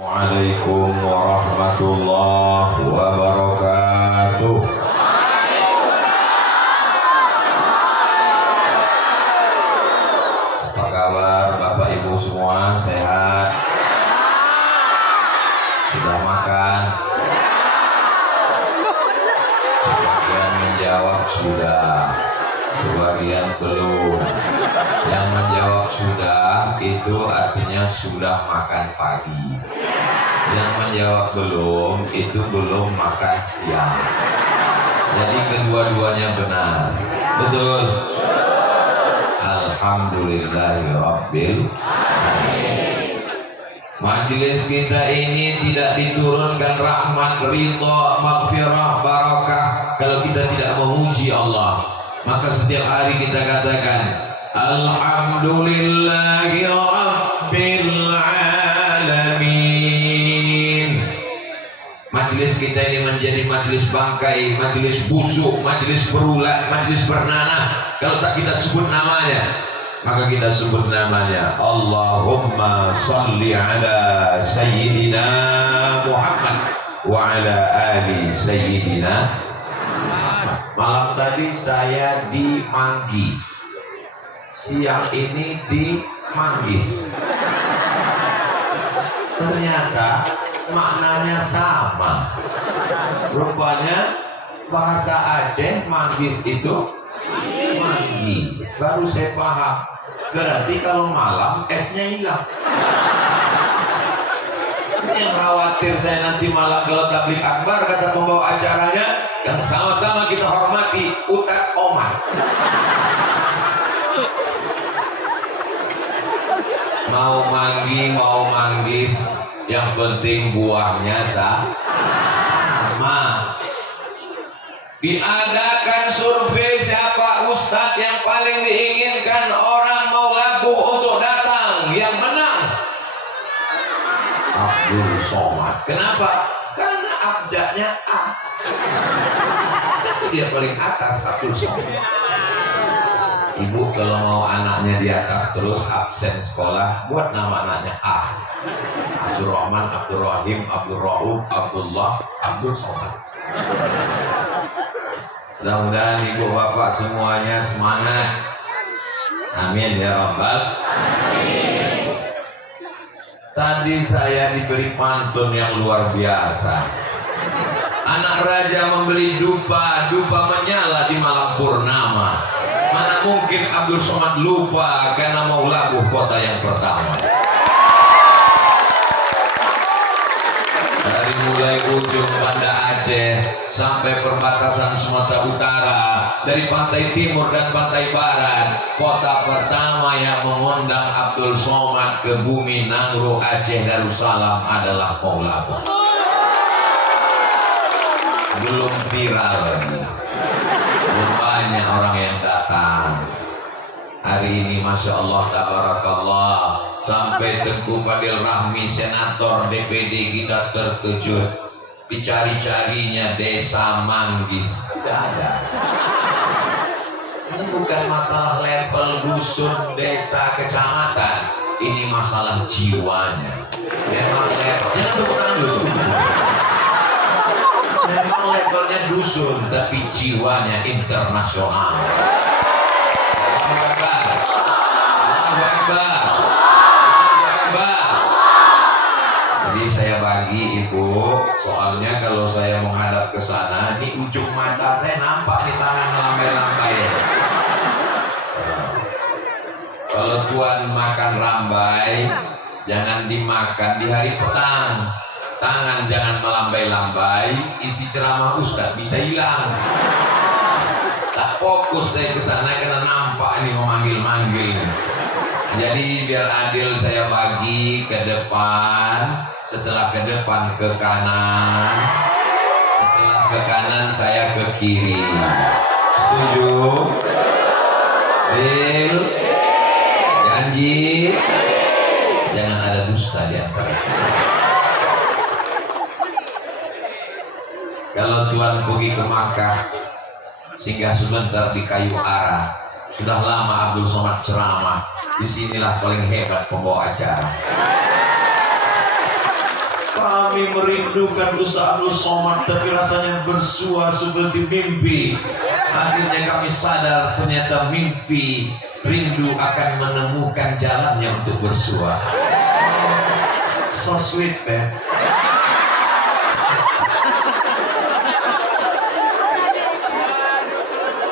Assalamualaikum warahmatullahi wabarakatuh. Apa kabar Bapak Ibu semua? Sehat? Sudah makan? Sebagian menjawab sudah, sebagian belum. Yang menjawab sudah itu artinya sudah makan pagi. Yang menjawab belum itu belum makan siang. Jadi kedua-duanya benar. Betul? Alhamdulillahirabbil alamin. Majelis kita ini tidak diturunkan rahmat, ridha, maghfirah, barakah kalau kita tidak memuji Allah. Maka setiap hari kita katakan Alhamdulillahi Rabbil Alamin. Majelis kita ini menjadi majelis bangkai, majelis busuk, majelis berulat, majelis bernanah kalau tak kita sebut namanya. Maka kita sebut namanya Allahumma salli ala Sayyidina Muhammad wa ala ali Sayyidina. Malam tadi saya di Manggi, siang ini di Manggis. Ternyata maknanya sama. Rupanya bahasa Aceh Manggis itu Manggi. Baru saya paham. Berarti kalau malam esnya hilang. Yang khawatir saya nanti malam kalau tablik akbar, kata pembawa acaranya, yang sama-sama kita hormati utak oman. Mau Manggi mau Manggis, yang penting buahnya sama. Diadakan survei siapa ustadz yang paling diinginkan orang mau lagu untuk datang, yang menang Abdul Somad. Kenapa? Karena abjadnya A. Itu dia paling atas, Abdul Somad. Ibu kalau mau anaknya di atas terus absen sekolah, buat nama anaknya A. Abdul Rahman, Abdul Rahim, Abdul Rauf, Abdullah, Abdul Somad. Mudah-mudahan ibu bapak semuanya semangat. Amin ya rabbal alamin. Tadi saya diberi pantun yang luar biasa. Anak raja membeli dupa, dupa menyala di malam purnama. Mana mungkin Abdul Somad lupa karena mau labuh kota yang pertama. Dari mulai ujung Banda Aceh sampai perbatasan Sumatera Utara, dari pantai timur dan pantai barat, kota pertama yang mengundang Abdul Somad ke bumi Nangro Aceh Darussalam adalah Maulabo. Belum viral lagi, belum banyak orang yang datang. Hari ini Masya Allah Tabarakallah, sampai Tengku Fadil Rahmi senator DPD kita terkejut. Dicari-carinya desa Manggis, tidak ada. Ini bukan masalah level dusun, desa, kecamatan. Ini masalah jiwanya. Memang levelnya bukan dusun. Memang levelnya dusun, tapi jiwanya internasional. Jadi saya bagi ibu, soalnya kalau saya menghadap ke sana, di ujung mata saya nampak di tangan melambai-lambai. Kalau tuan makan rambai, jangan dimakan di hari petang. Tangan jangan melambai-lambai, isi ceramah ustaz bisa hilang. Tak fokus saya ke sana karena nampak ini memanggil-manggil. Jadi biar adil saya bagi ke depan, setelah ke depan ke kanan, setelah ke kanan saya ke kiri. Setuju? Deal? Janji? Jangan ada dusta di antara kita. Kalau Tuhan pergi ke Makkah, singgah sebentar di Kayu Ara, sudah lama Abdul Somad ceramah. Disinilah paling hebat pembawa acara. kami merindukan Ustaz Abdul Somad, tapi rasanya bersua seperti mimpi. Akhirnya kami sadar ternyata mimpi rindu akan menemukan jalannya untuk bersua. So sweet, man.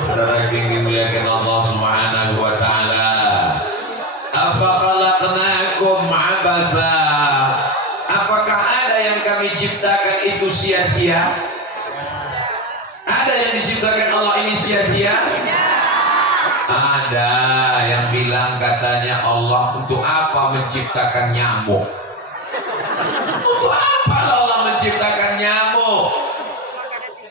Saudara yang dimuliakan Allah Subhanahu wa taala. Apa khalaqnakum abasa? Apakah ada yang kami ciptakan itu sia-sia? Ada yang diciptakan Allah ini sia-sia? Ada yang bilang katanya Allah untuk apa menciptakan nyamuk? Untuk apa Allah menciptakan nyamuk?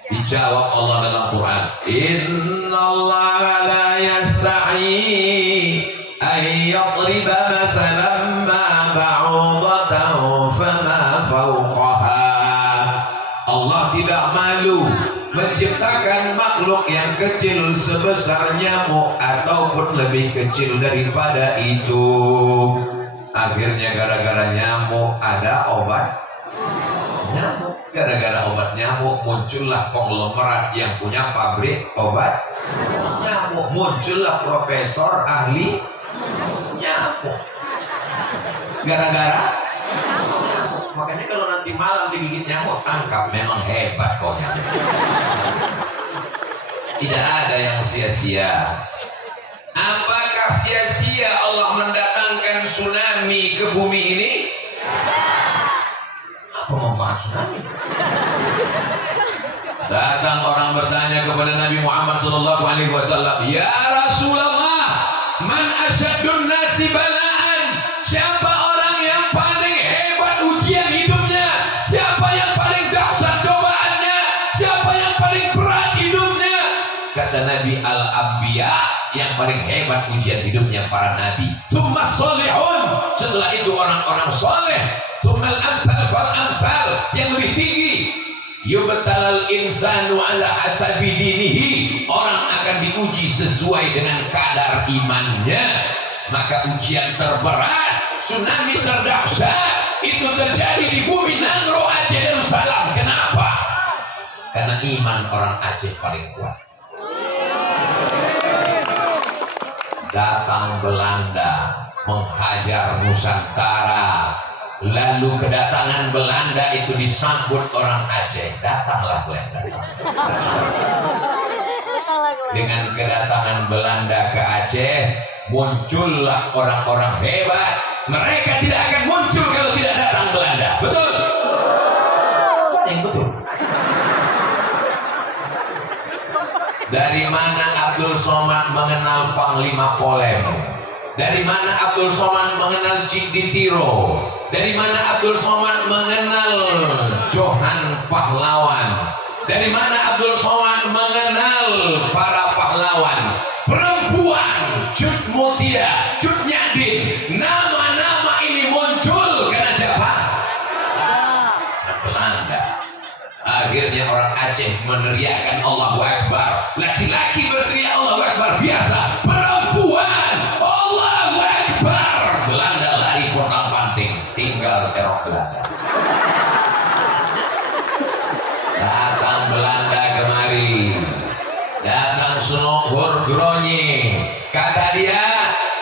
Dijawab Allah dalam Quran, Innallaha la yasta'i ay yadriba masalan ma ba'udatan fama fawqaha. Allah tidak malu menciptakan makhluk yang kecil sebesar nyamuk ataupun lebih kecil daripada itu. Akhirnya gara-gara nyamuk ada obat nyamuk. Gara-gara obat nyamuk muncullah konglomerat yang punya pabrik obat nyamuk. Muncullah profesor ahli nyamuk. Gara-gara nyamuk. Makanya kalau nanti malam digigit nyamuk, tangkap, memang hebat kau nyamuk. Tidak ada yang sia-sia. Apakah sia-sia Allah mendatangkan tsunami ke bumi ini? Apa manfaat tsunami? Datang orang bertanya kepada Nabi Muhammad SAW, Ya Rasulullah, man asyadun nasi balaan? Siapa orang yang paling hebat ujian hidupnya? Siapa yang paling dahsyat cobaannya? Siapa yang paling berat hidupnya? Kata Nabi, Al-Anbiya, yang paling hebat ujian hidupnya para nabi. Tsumma sholihun, setelah itu orang-orang soleh. Tsummal amsal fal amsal, yang lebih tinggi. Yubtalal insanu ala hasabi dinihi, orang akan diuji sesuai dengan kadar imannya. Maka ujian terberat, tsunami terdahsyat itu terjadi di bumi Nangro, Aceh Darussalam. Kenapa? Karena iman orang Aceh paling kuat. Datang Belanda menghajar Nusantara, lalu kedatangan Belanda itu disambut orang Aceh. Datanglah Belanda. Dengan kedatangan Belanda ke Aceh, muncullah orang-orang hebat. Mereka tidak akan muncul kalau tidak datang Belanda. Betul? Yang betul. Dari mana Abdul Somad mengenal Panglima Polem? Dari mana Abdul Somad mengenal Cik Ditiro? Dari mana Abdul Somad mengenal Johan Pahlawan? Dari mana Abdul Somad mengenal para pahlawan? Perempuan, Cut Mutia, Cut Nyadin, nama-nama ini muncul karena siapa? Belanda. Akhirnya orang Aceh meneriakkan Allahu Akbar. Laki-laki berteriak Allahu Akbar biasa. Perempuan Allahu Akbar. Belanda lari pontang-panting. Tinggal terok Belanda. Datang Belanda kemari. Datang Sunokhor Gronye. Kata dia,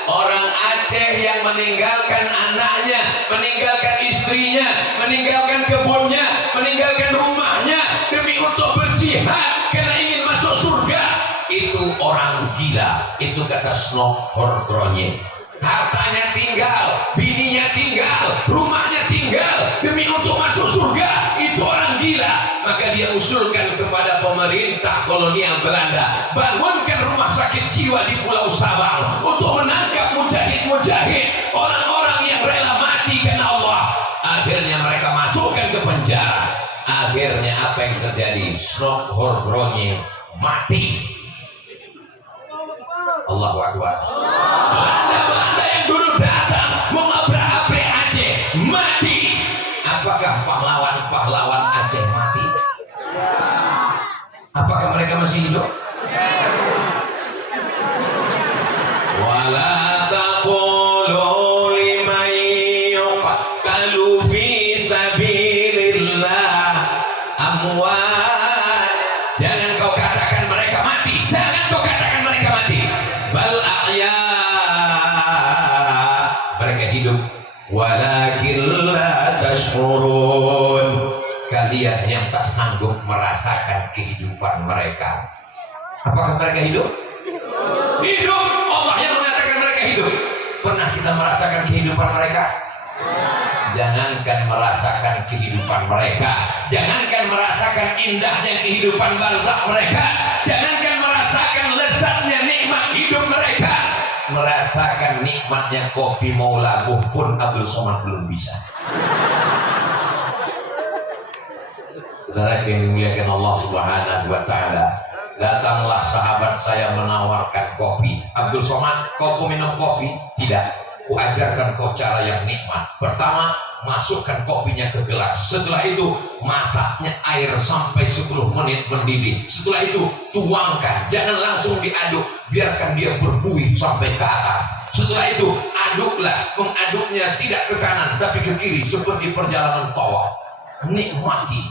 orang Aceh yang meninggalkan anaknya, meninggalkan istrinya, meninggalkan kebunnya, meninggalkan rumahnya demi untuk berjihad karena ingin masuk surga, itu orang gila. Itu kata Sunokhor Gronye. Hartanya tinggal, bininya tinggal, rumahnya tinggal demi untuk masuk surga, itu orang gila. Maka dia usulkan kepada pemerintah kolonial Belanda, bangunkan rumah sakit jiwa di Pulau Sabang untuk menangkap mujahid-mujahid, orang-orang yang rela mati karena Allah. Akhirnya mereka masukkan ke penjara. Akhirnya apa yang terjadi? Sunokhor Gronye mati. Allahu Akbar. Belanda yang dulu datang mau ngabrak-abrik Aceh mati. Apakah pahlawan-pahlawan Aceh mati? Apakah mereka masih hidup? Wala taqulu liman yuqtalu fi sabilillah yash'urun. Kalian yang tak sanggup merasakan kehidupan mereka. Apakah mereka hidup? Hidup. Allah yang mengatakan mereka hidup. Pernah kita merasakan kehidupan mereka? Jangankan merasakan kehidupan mereka, jangankan merasakan indahnya kehidupan barzakh mereka, jangankan merasakan lezatnya nikmat hidup mereka, merasakan nikmatnya kopi mau labuh pun Abdul Somad belum bisa. Saudara yang dimuliakan Allah Subhanahu wa taala, datanglah sahabat saya menawarkan kopi. Abdul Somad, kau minum kopi? Tidak. Kuajarkan kau cara yang nikmat. Pertama, masukkan kopinya ke gelas. Setelah itu, masaknya air sampai 10 menit mendidih. Setelah itu, tuangkan. Jangan langsung diaduk. Biarkan dia berbuih sampai ke atas. Setelah itu, aduklah. Mengaduknya tidak ke kanan, tapi ke kiri. Seperti perjalanan tawaf. Nikmati.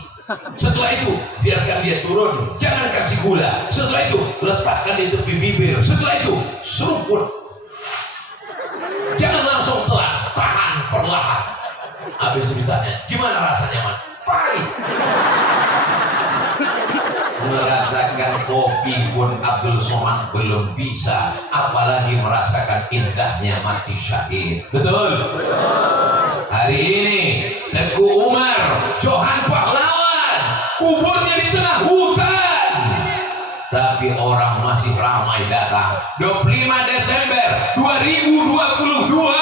Setelah itu, biarkan dia turun. Jangan kasih gula. Setelah itu, letakkan di tepi bibir. Setelah itu, seruput. Jangan langsung telan, tahan perlahan. Habis ditanya, gimana rasanya, Man? Pahit. Merasakan kopi pun Abdul Somad belum bisa, apalagi merasakan indahnya mati syahid. Betul? Hari ini Teguh Umar, Johan pahlawan, kuburnya di tengah hutan, tapi orang masih ramai datang. 25 Desember 2022,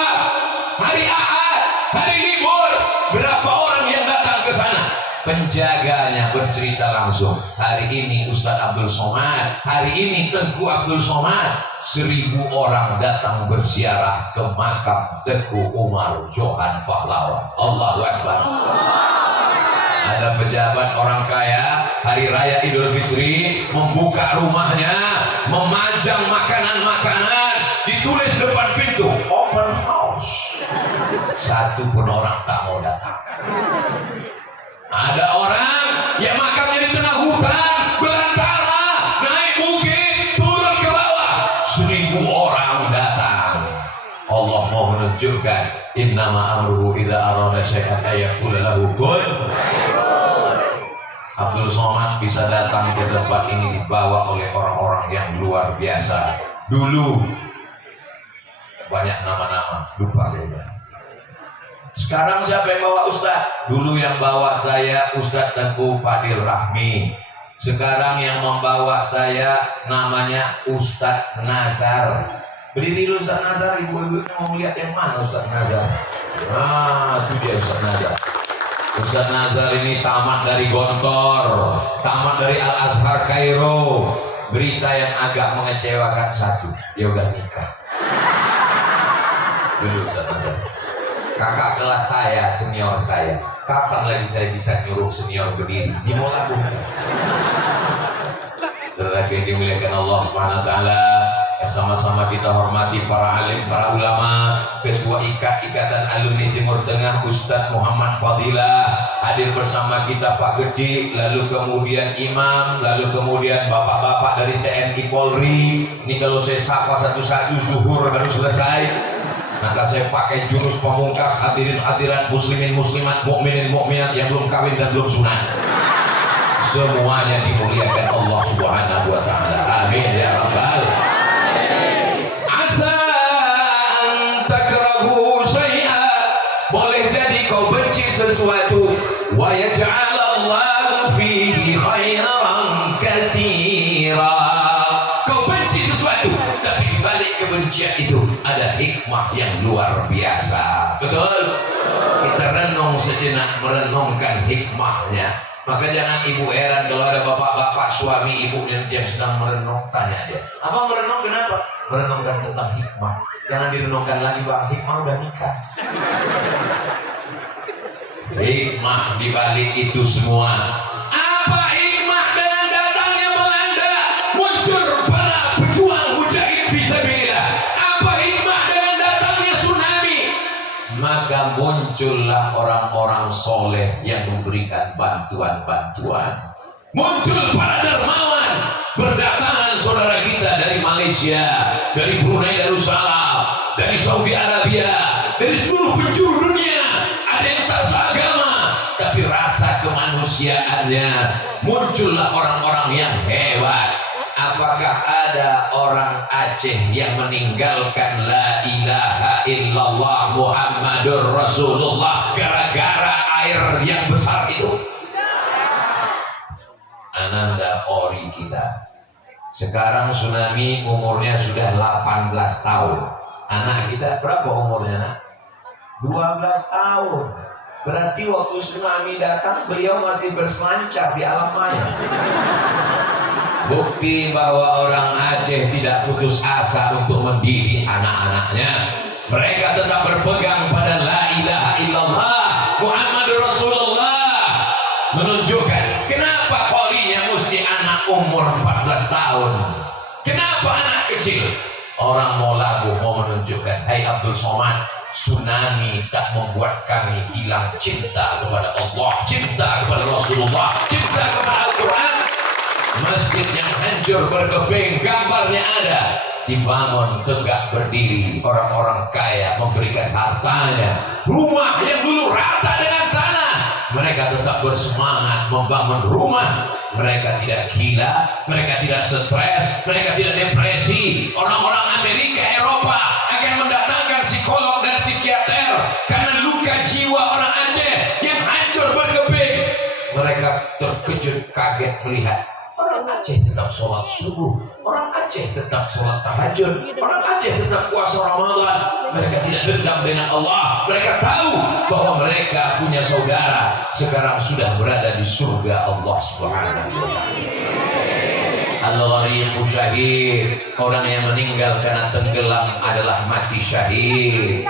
hari Ahad, hari libur, berapa orang yang datang ke sana? Penjaganya bercerita langsung, hari ini Ustadz Abdul Somad, hari ini Tengku Abdul Somad, 1000 orang datang berziarah ke makam Teguh Umar Johan pahlawan. Allahu Akbar. Ada pejabat orang kaya, hari raya Idul Fitri, membuka rumahnya, memajang makanan-makanan, ditulis depan pintu, open house. Satu pun orang tak mau datang. Ada orang yang makamnya di tengah hutan, belantara, naik bukit, turun ke bawah, 1000 orang datang. Allah mau menunjukkan, innama amruhu idza arada syai'an ayaqula lahu kun. Abdul Somad bisa datang ke tempat ini dibawa oleh orang-orang yang luar biasa. Dulu banyak nama-nama, lupa saya. Sekarang siapa yang bawa Ustadz? Dulu yang bawa saya Ustadz Teguh Fadil Rahmi. Sekarang yang membawa saya namanya Ustadz Nazar. Berdiri dulu Ustadz Nazar, ibu-ibunya mau lihat yang mana Ustadz Nazar? Nah, itu dia Ustadz Nazar. Ustadz Nazar ini tamat dari Gontor, tamat dari Al-Azhar Kairo. Berita yang agak mengecewakan satu, dia udah nikah. Dulu Ustadz Nazar. Kakak kelas saya, senior saya. Kapan lagi saya bisa nyuruh senior berdiri? Di mola bumi. Setelah yang dimuliakan Allah Subhanahu wa taala, sama-sama kita hormati para alim, para ulama, ketua Ikatan Alumni Timur Tengah Ustadz Muhammad Fadilah hadir bersama kita, Pak Kecik, lalu kemudian imam, lalu kemudian bapak-bapak dari TNI Polri. Ini kalau saya sapa satu-satu, zuhur harus selesai. Maka saya pakai jurus pamungkas, hadirin hadirat, muslimin muslimat, mukminin mukminat yang belum kawin dan belum sunat. Semuanya dimuliakan Allah Subhanahu wa taala. Amin ya rabbal alamin. Asa an takrahu syai'a, boleh jadi kau benci sesuatu, wa yaj'alallahu fihi khairan katsira. Kau benci sesuatu, tapi di balik kebencian itu ada hikmah yang luar biasa. Betul? Kita renung sejenak, merenungkan hikmahnya. Maka jangan ibu heran kalau ada bapak-bapak suami ibu yang sedang merenung, tanya dia, apa merenung kenapa? Merenungkan tentang hikmah. Jangan direnungkan lagi, bang, hikmah udah nikah. Hikmah dibalik itu semua. Apa hikmah dengan datangnya Belanda, muncul para pejuang mujahid fisabilillah? Apa hikmah dengan datangnya tsunami? Maka muncullah orang-orang soleh yang memberikan bantuan-bantuan. Muncul para dermawan, berdatangan saudara kita dari Malaysia, dari Brunei Darussalam, dari Saudi Arabia, dari seluruh penjuru dunia. Ada yang tak seagama, kemanusiaannya, muncullah orang-orang yang hebat. Apakah ada orang Aceh yang meninggalkan la ilaha illallah Muhammadur Rasulullah gara-gara air yang besar itu? Ananda ori kita. Sekarang tsunami umurnya sudah 18 tahun. Anak kita berapa umurnya, nak? 12 tahun. Berarti waktu tsunami datang beliau masih berselancar di alam maya. Bukti bahwa orang Aceh tidak putus asa untuk mendidik anak-anaknya. Mereka tetap berpegang pada la ilaha illallah Muhammadur Rasulullah. Menunjukkan kenapa qorinya mesti anak umur 14 tahun. Kenapa anak kecil? Orang mau lagu, mau menunjukkan, hai Abdul Somad, tsunami tak membuat kami hilang cinta kepada Allah, cinta kepada Rasulullah, cinta kepada Al-Quran. Masjid yang hancur berkeping, gambarnya ada, dibangun tegak berdiri, orang-orang kaya memberikan hartanya. Rumah yang dulu rata dengan tanah, mereka tetap bersemangat membangun rumah. Mereka tidak gila, mereka tidak stres, mereka tidak depresi. Orang-orang Amerika, Eropa akan mendatangkan psikolog dan psikiater karena luka jiwa orang Aceh yang hancur berkeping. Mereka terkejut kaget melihat orang Aceh tetap sholat subuh, orang Aceh tetap sholat tahajud, orang Aceh tetap puasa Ramadan. Mereka tidak dendam dengan Allah. Mereka tahu bahwa mereka punya saudara sekarang sudah berada di surga Allah Subhanahu wa Ta'ala. Al-Gharib syahid, orang yang meninggal karena tenggelam adalah mati syahid.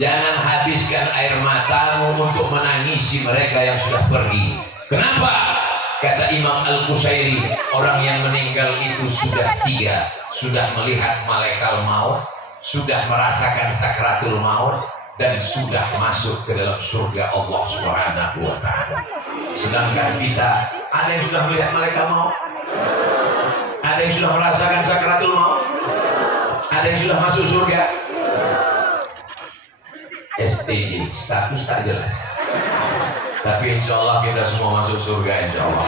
Jangan habiskan air matamu untuk menangisi mereka yang sudah pergi. Kenapa? Kata Imam Al-Qusairi, orang yang meninggal itu sudah 3, sudah melihat malaikat maut, sudah merasakan sakratul maut, dan sudah masuk ke dalam surga Allah Subhanahu wa Ta'ala. Sedangkan kita, ada yang sudah melihat malaikat maut? Ada yang sudah merasakan sakratul maut? Ada yang sudah masuk surga? STJ, status tak jelas. Tapi insya Allah kita semua masuk surga insya Allah.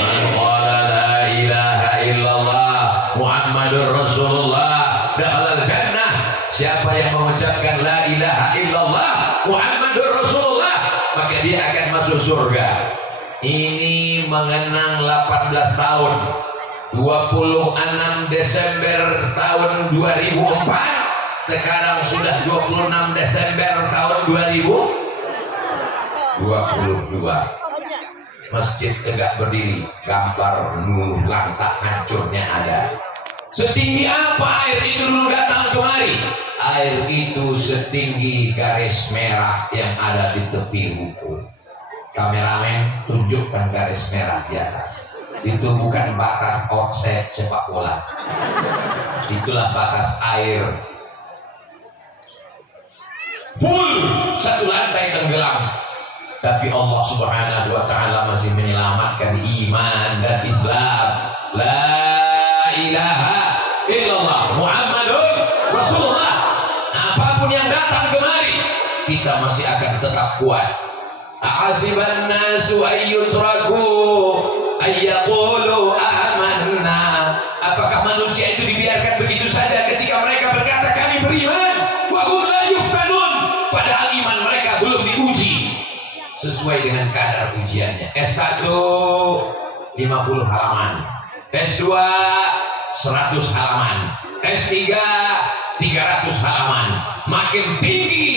Man qala la ilaha illallah Muhammadur Rasulullah dakhala al-jannah. Siapa yang mengucapkan la ilaha illallah Muhammadur Rasulullah, maka dia akan masuk surga. Ini mengenang 18 tahun. 26 Desember tahun 2004. Sekarang sudah 26 Desember tahun 2022. Masjid tegak berdiri, gambar luluh lantak hancurnya ada. Setinggi apa air itu dulu datang kemari? Air itu setinggi garis merah yang ada di tepi ruko. Kameramen, tunjukkan garis merah di atas. Itu bukan batas offset sepak bola. Itulah batas air. Full satu lantai tenggelam. Tapi Allah Subhanahu wa Ta'ala masih menyelamatkan iman dan Islam. La ilaha illallah Muhammadur Rasulullah. Apapun yang datang kemari, kita masih akan tetap kuat. Ahasiban nasu ayyusraku ayyaqulu amanna. Apakah manusia itu dibiarkan begitu saja ketika mereka berkata kami beriman? Wa hum la yuftanun. Padahal iman mereka belum diuji sesuai dengan kadar ujiannya. S1 50 halaman, S2 100 halaman, S3 300 halaman. Makin tinggi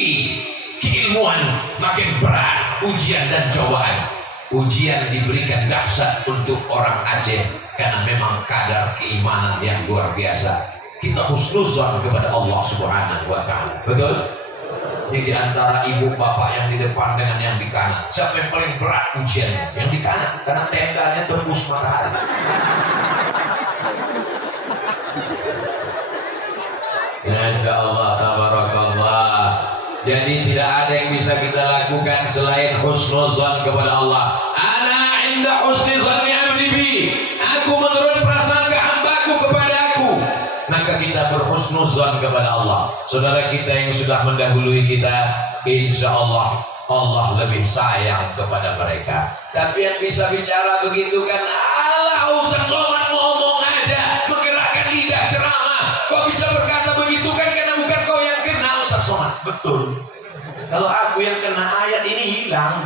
keilmuan, makin berat ujian dan cobaan. Ujian diberikan dahsyat untuk orang Aceh karena memang kadar keimanan yang luar biasa. Kita husnuzon kepada Allah Subhanahu wa Ta'ala. Betul? Di antara ibu bapak yang di depan dengan yang di kanan, siapa yang paling berat ujiannya? Yang di kanan, karena tendanya tembus matahari. Masya Allah, tabarakallah. Jadi tidak ada yang bisa kita lakukan selain husnuzon kepada Allah. Ana inda husni zanni abdi bi. Aku menurut prasangka hambaku kepada aku. Maka kita berhusnuzon kepada Allah. Saudara kita yang sudah mendahului kita, insya Allah Allah lebih sayang kepada mereka. Tapi yang bisa bicara begitu kan Allah. Ustaz Somad ngomong aja, menggerakkan lidah ceramah, kok bisa berkata begitu kan karena bukan kau yang kena. Ustaz Somad, betul. Kalau aku yang kena ayat ini hilang,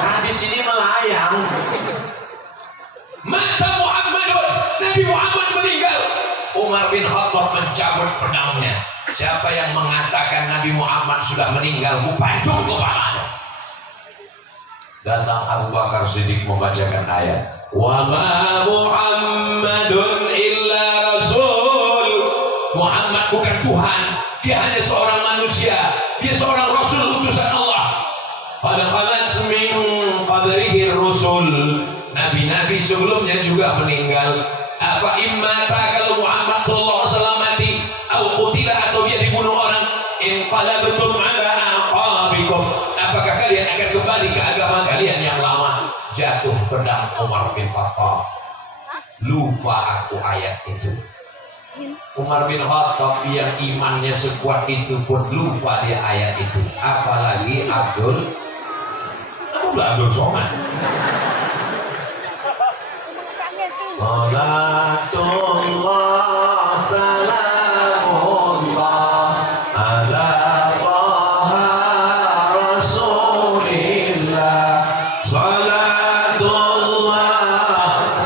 hadis ini melayang. Mata Muhammadun, Nabi Muhammad meninggal. Umar bin Khattab mencabut pedangnya. Siapa yang mengatakan Nabi Muhammad sudah meninggal, kupancung kepalanya. Datang Abu Bakar Siddiq membacakan ayat, wa ma Muhammadun illa rasul. Muhammad bukan Tuhan, dia hanya seorang manusia, dia seorang rasul utusan Allah. Pada khalat min qabrihi rusul, nabi-nabi sebelumnya juga meninggal. Apa immata, kalau Muhammad sallallahu alaihi wasallam mati, atau qutila, atau dia dibunuh orang, in qalabtum ala aqabikum, apakah kalian akan kembali ke agama kalian yang lama? Jatuh pedang Umar bin Khattab. Lupa aku ayat itu. Umar bin Khattab yang imannya sekuat itu pun lupa dia ayat itu, apalagi Abdul Somad. Salatullah salamullah ala taha rasulillah. Salatullah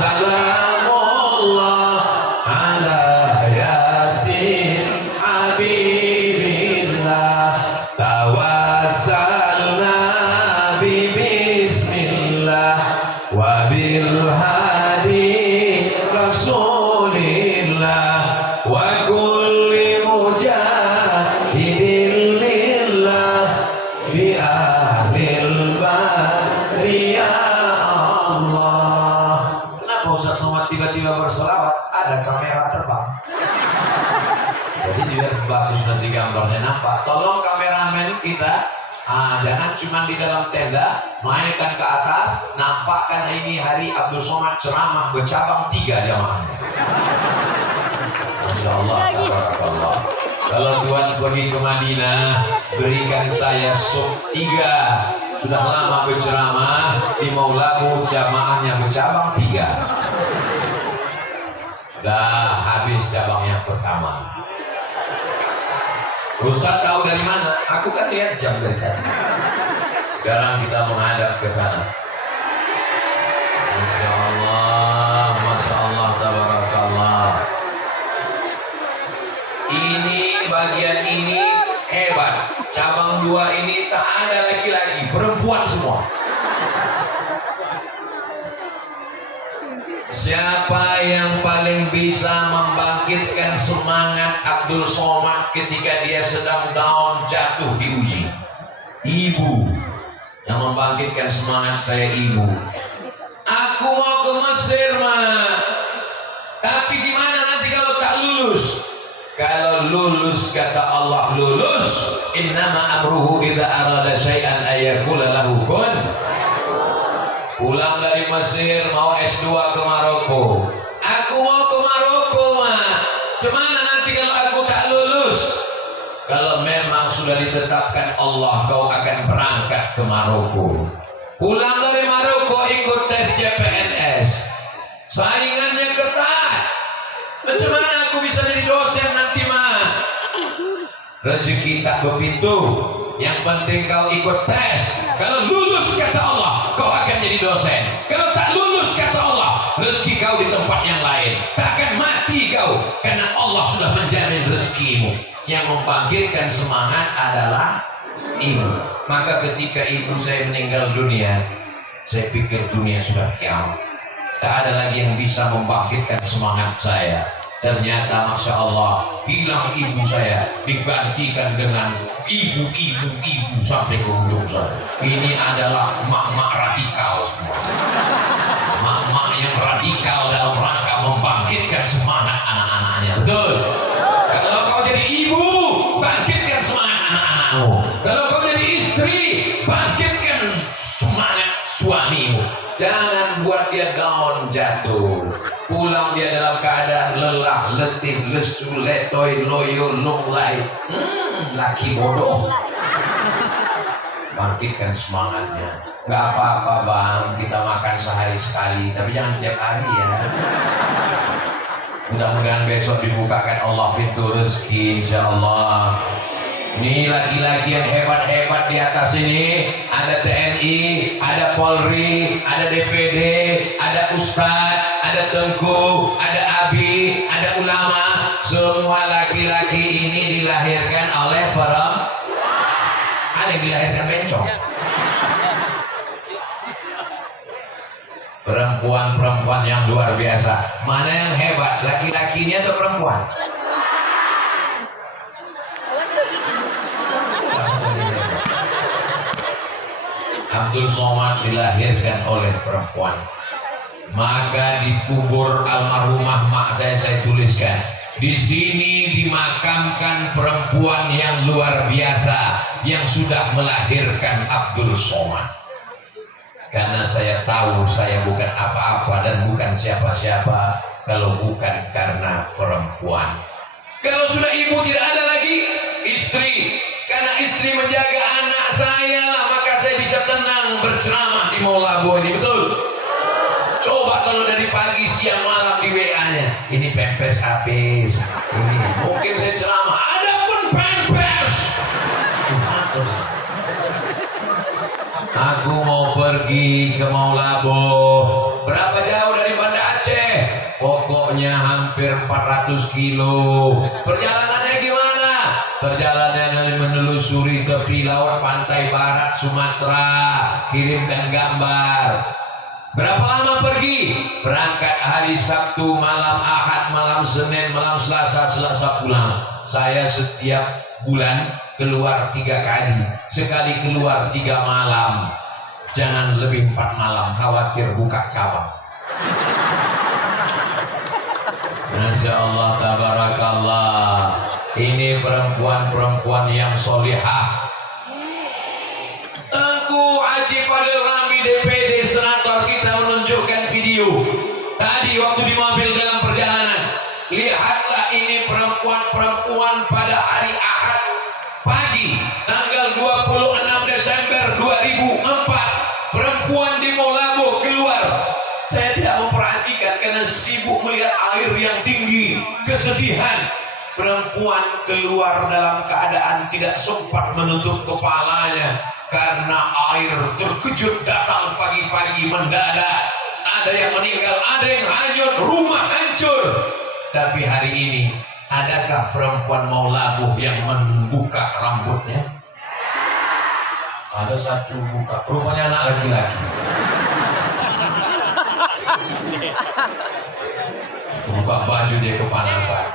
salamullah ala yasin habibillah. Tawassalna bi bismillah wa bil hadi Rasulillah wa kulli mujahidin lillah bi ahlil bari ya Allah. Kenapa Ustaz Somad tiba-tiba bersolawat? Ada kamera terbang. Jadi biar bagus nanti gambarnya nampak. Tolong kameramen kita, jangan cuma di dalam tenda, naikkan ke atas, nampakkan ini hari Abdul Somad ceramah bercabang 3 jamaahnya. Masya Allah, tabarakallah. Kalau Tuhan pergi ke Madinah, berikan saya sub 3. Sudah lama berceramah di Maulamu, jamaahnya bercabang 3. Sudah habis cabang yang pertama. Ustaz tahu dari mana? Aku kan lihat jam dari tadi. Sekarang kita menghadap ke sana. Masya Allah, tabarakallah. Ini bagian ini hebat. Cabang 2 ini tak ada laki-laki, perempuan semua. Siapa yang paling bisa membangkitkan semangat Abdul Somad ketika dia sedang down, jatuh, diuji? Ibu. Yang membangkitkan semangat saya ibu. Aku mau ke Mesir, Ma. Tapi gimana nanti kalau tak lulus? Kalau lulus, kata Allah, lulus, innama amruhu idza arada syai'an ayyakula lahu kun. Pulang dari Mesir mau S2 ke Maroko. Aku mau ke Maroko, Ma. Cemana nanti kalau aku tak lulus? Kalau memang sudah ditetapkan Allah, kau akan berangkat ke Maroko. Pulang dari Maroko ikut tes CPNS. Saingannya ketat. Macam mana aku bisa jadi dosen nanti, Ma? Rezeki tak berpintu. Yang penting kau ikut tes. Kalau lulus, kata Allah, kau akan jadi dosen. Kalau tak lulus, kata Allah, rezeki kau di tempat yang lain. Takkan mati kau, karena Allah sudah menjamin rezekimu. Yang membangkitkan semangat adalah ibu. Maka ketika ibu saya meninggal dunia, saya pikir dunia sudah kiamat. Tak ada lagi yang bisa membangkitkan semangat saya. Ternyata Masya Allah, bilang ibu saya digantikan dengan ibu sampai ke ujung sana. Ini adalah mak-mak radikal semua. Mak-mak yang radikal dalam rangka membangkitkan semangat anak-anaknya. Betul? Kalau kau jadi ibu, bangkitkan semangat anak-anakmu. Kalau kau jadi istri, bangkitkan semangat suamimu. Jangan buat dia down, jatuh. Pulang dia dalam keadaan lelah, letih, lesu, letoy, loyo, lunglai. Laki bodoh. bangkitkan semangatnya. Nggak apa-apa bang, kita makan sehari sekali, tapi jangan tiap hari ya. Mudah-mudahan besok dibukakan Allah pintu rezeki insya Allah. Ini laki-laki yang hebat-hebat di atas ini. Ada TNI, ada Polri, ada DPD, ada Ustadz, ada Tengku, ada Abi, ada ulama. Semua laki-laki ini dilahirkan oleh perempuan. Ada yang dilahirkan bencong. Perempuan-perempuan yang luar biasa. Mana yang hebat, laki-lakinya atau perempuan? Abdul Somad dilahirkan oleh perempuan. Maka di kubur almarhumah mak saya tuliskan, di sini dimakamkan perempuan yang luar biasa yang sudah melahirkan Abdul Somad. Karena saya tahu saya bukan apa-apa dan bukan siapa-siapa kalau bukan karena perempuan. Kalau sudah ibu tidak ada lagi, istri. Karena istri menjaga anak saya lah, maka saya bisa tenang berceramah di Maulabo ini, betul? Coba kalau dari pagi, siang, malam di WA-nya, ini pempes habis, ini mungkin saya ceramah, ada pun pempes. Aku mau pergi ke Maulabo. Berapa jauh dari Banda Aceh? Pokoknya hampir 400 kilo. Perjalanannya gimana? Perjalanannya menelusuri tepi laut pantai barat Sumatera. Kirimkan gambar. Berapa lama pergi? Berangkat hari Sabtu, malam Ahad, malam Senin, malam Selasa, Selasa pulang. Saya setiap bulan keluar 3 kali. Sekali keluar 3 malam. Jangan lebih 4 malam, khawatir buka cabang. Masya Allah, tabarakallah. Ini perempuan-perempuan yang solihah. Tengku Haji Fadil Ramli DPD Senator kita menunjukkan video tadi waktu di mobil dalam perjalanan. Lihatlah ini perempuan-perempuan pada hari Ahad pagi tanggal 26 Desember 2004. Perempuan di Maulabo keluar. Saya tidak memperhatikan karena sibuk melihat air yang tinggi, kesedihan. Perempuan keluar dalam keadaan tidak sempat menutup kepalanya karena air terkejut datang pagi-pagi mendadak. Ada yang meninggal, ada yang hanyut, rumah hancur. Tapi hari ini, adakah perempuan Maulabo yang membuka rambutnya? Ada satu buka, rupanya anak laki-laki. Buka baju dia kepanasan.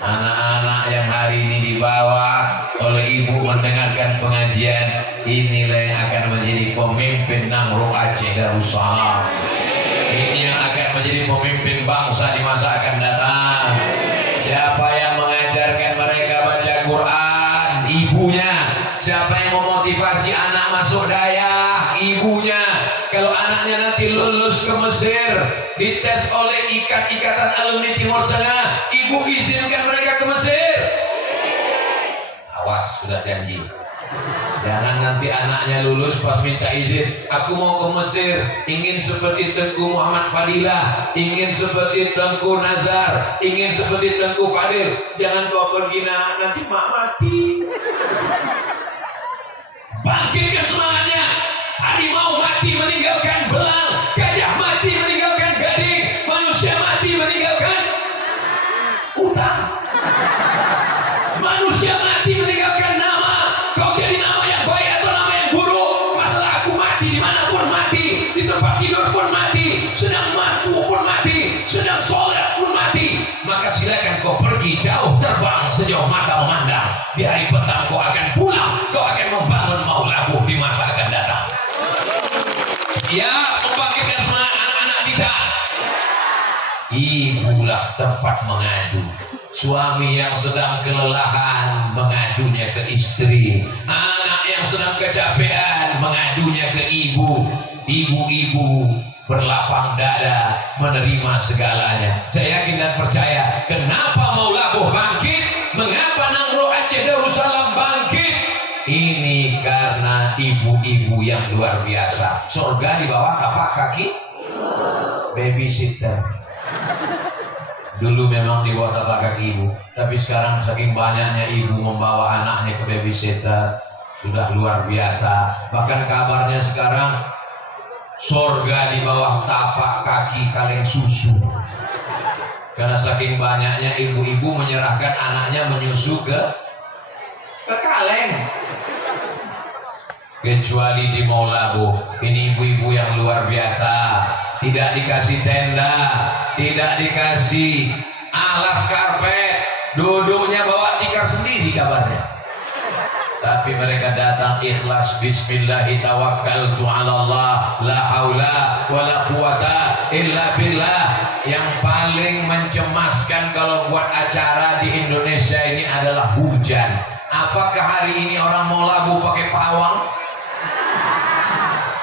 Anak-anak yang hari ini dibawa oleh ibu mendengarkan pengajian, inilah yang akan menjadi pemimpin Nangro Aceh Darussalam. Ini yang akan menjadi pemimpin bangsa di masa akan datang. Siapa yang mengajarkan mereka baca Quran? Ibunya. Siapa yang memotivasi anak masuk daya? Ibunya. Kalau anaknya nanti lulus ke Mesir, dites oleh ikatan alumni Timur Tengah, ibu izinkan mereka ke Mesir. Awas, sudah janji. Jangan nanti anaknya lulus pas minta izin, aku mau ke Mesir, ingin seperti Tengku Muhammad Fadilah, ingin seperti Tengku Nazar, ingin seperti Tengku Fadil. Jangan kau pergi nak, nanti mak mati. Bangkitkan semangatnya. Harimau mati meninggalkan belang, gajah mati meninggalkan gading, manusia mati meninggalkan utang. Manusia mati meninggalkan nama. Kau jadi nama yang baik atau nama yang buruk? Masalah aku mati dimanapun mati, di tempat tidur pun mati, sedang mampu pun mati, sedang sholat pun mati. Maka silakan kau pergi jauh, terbang sejauh mata memandang. Di hari petang kau akan pulang, kau akan membangun Maulabo di masa akan datang. Ya, membangkitkan semangat anak-anak kita. Ibulah tempat mengadu. Suami yang sedang kelelahan mengadunya ke istri. Anak yang sedang kecapean mengadunya ke ibu. Ibu-ibu berlapang dada menerima segalanya. Saya yakin dan percaya. Kenapa Maulabo bangkit? Mengapa Nangro Aceh Darussalam bangkit? Ini karena ibu-ibu yang luar biasa. Surga di bawah tapak kaki babysitter. Dulu memang di bawah tapak kaki ibu, tapi sekarang saking banyaknya ibu membawa anaknya ke babysitter, sudah luar biasa. Bahkan kabarnya sekarang surga di bawah tapak kaki kaleng susu. Karena saking banyaknya ibu-ibu menyerahkan anaknya menyusu ke kaleng. Kecuali di Maulabu, ini ibu-ibu yang luar biasa. Tidak dikasih tenda, tidak dikasih alas karpet, duduknya bawa tikar sendiri kabarnya. Tapi mereka datang ikhlas, bismillahi tawakkaltu ala Allah, la haula wala quwata illa billah. Yang paling mencemaskan kalau buat acara di Indonesia ini adalah hujan. Apakah hari ini orang mau labu pakai pawang?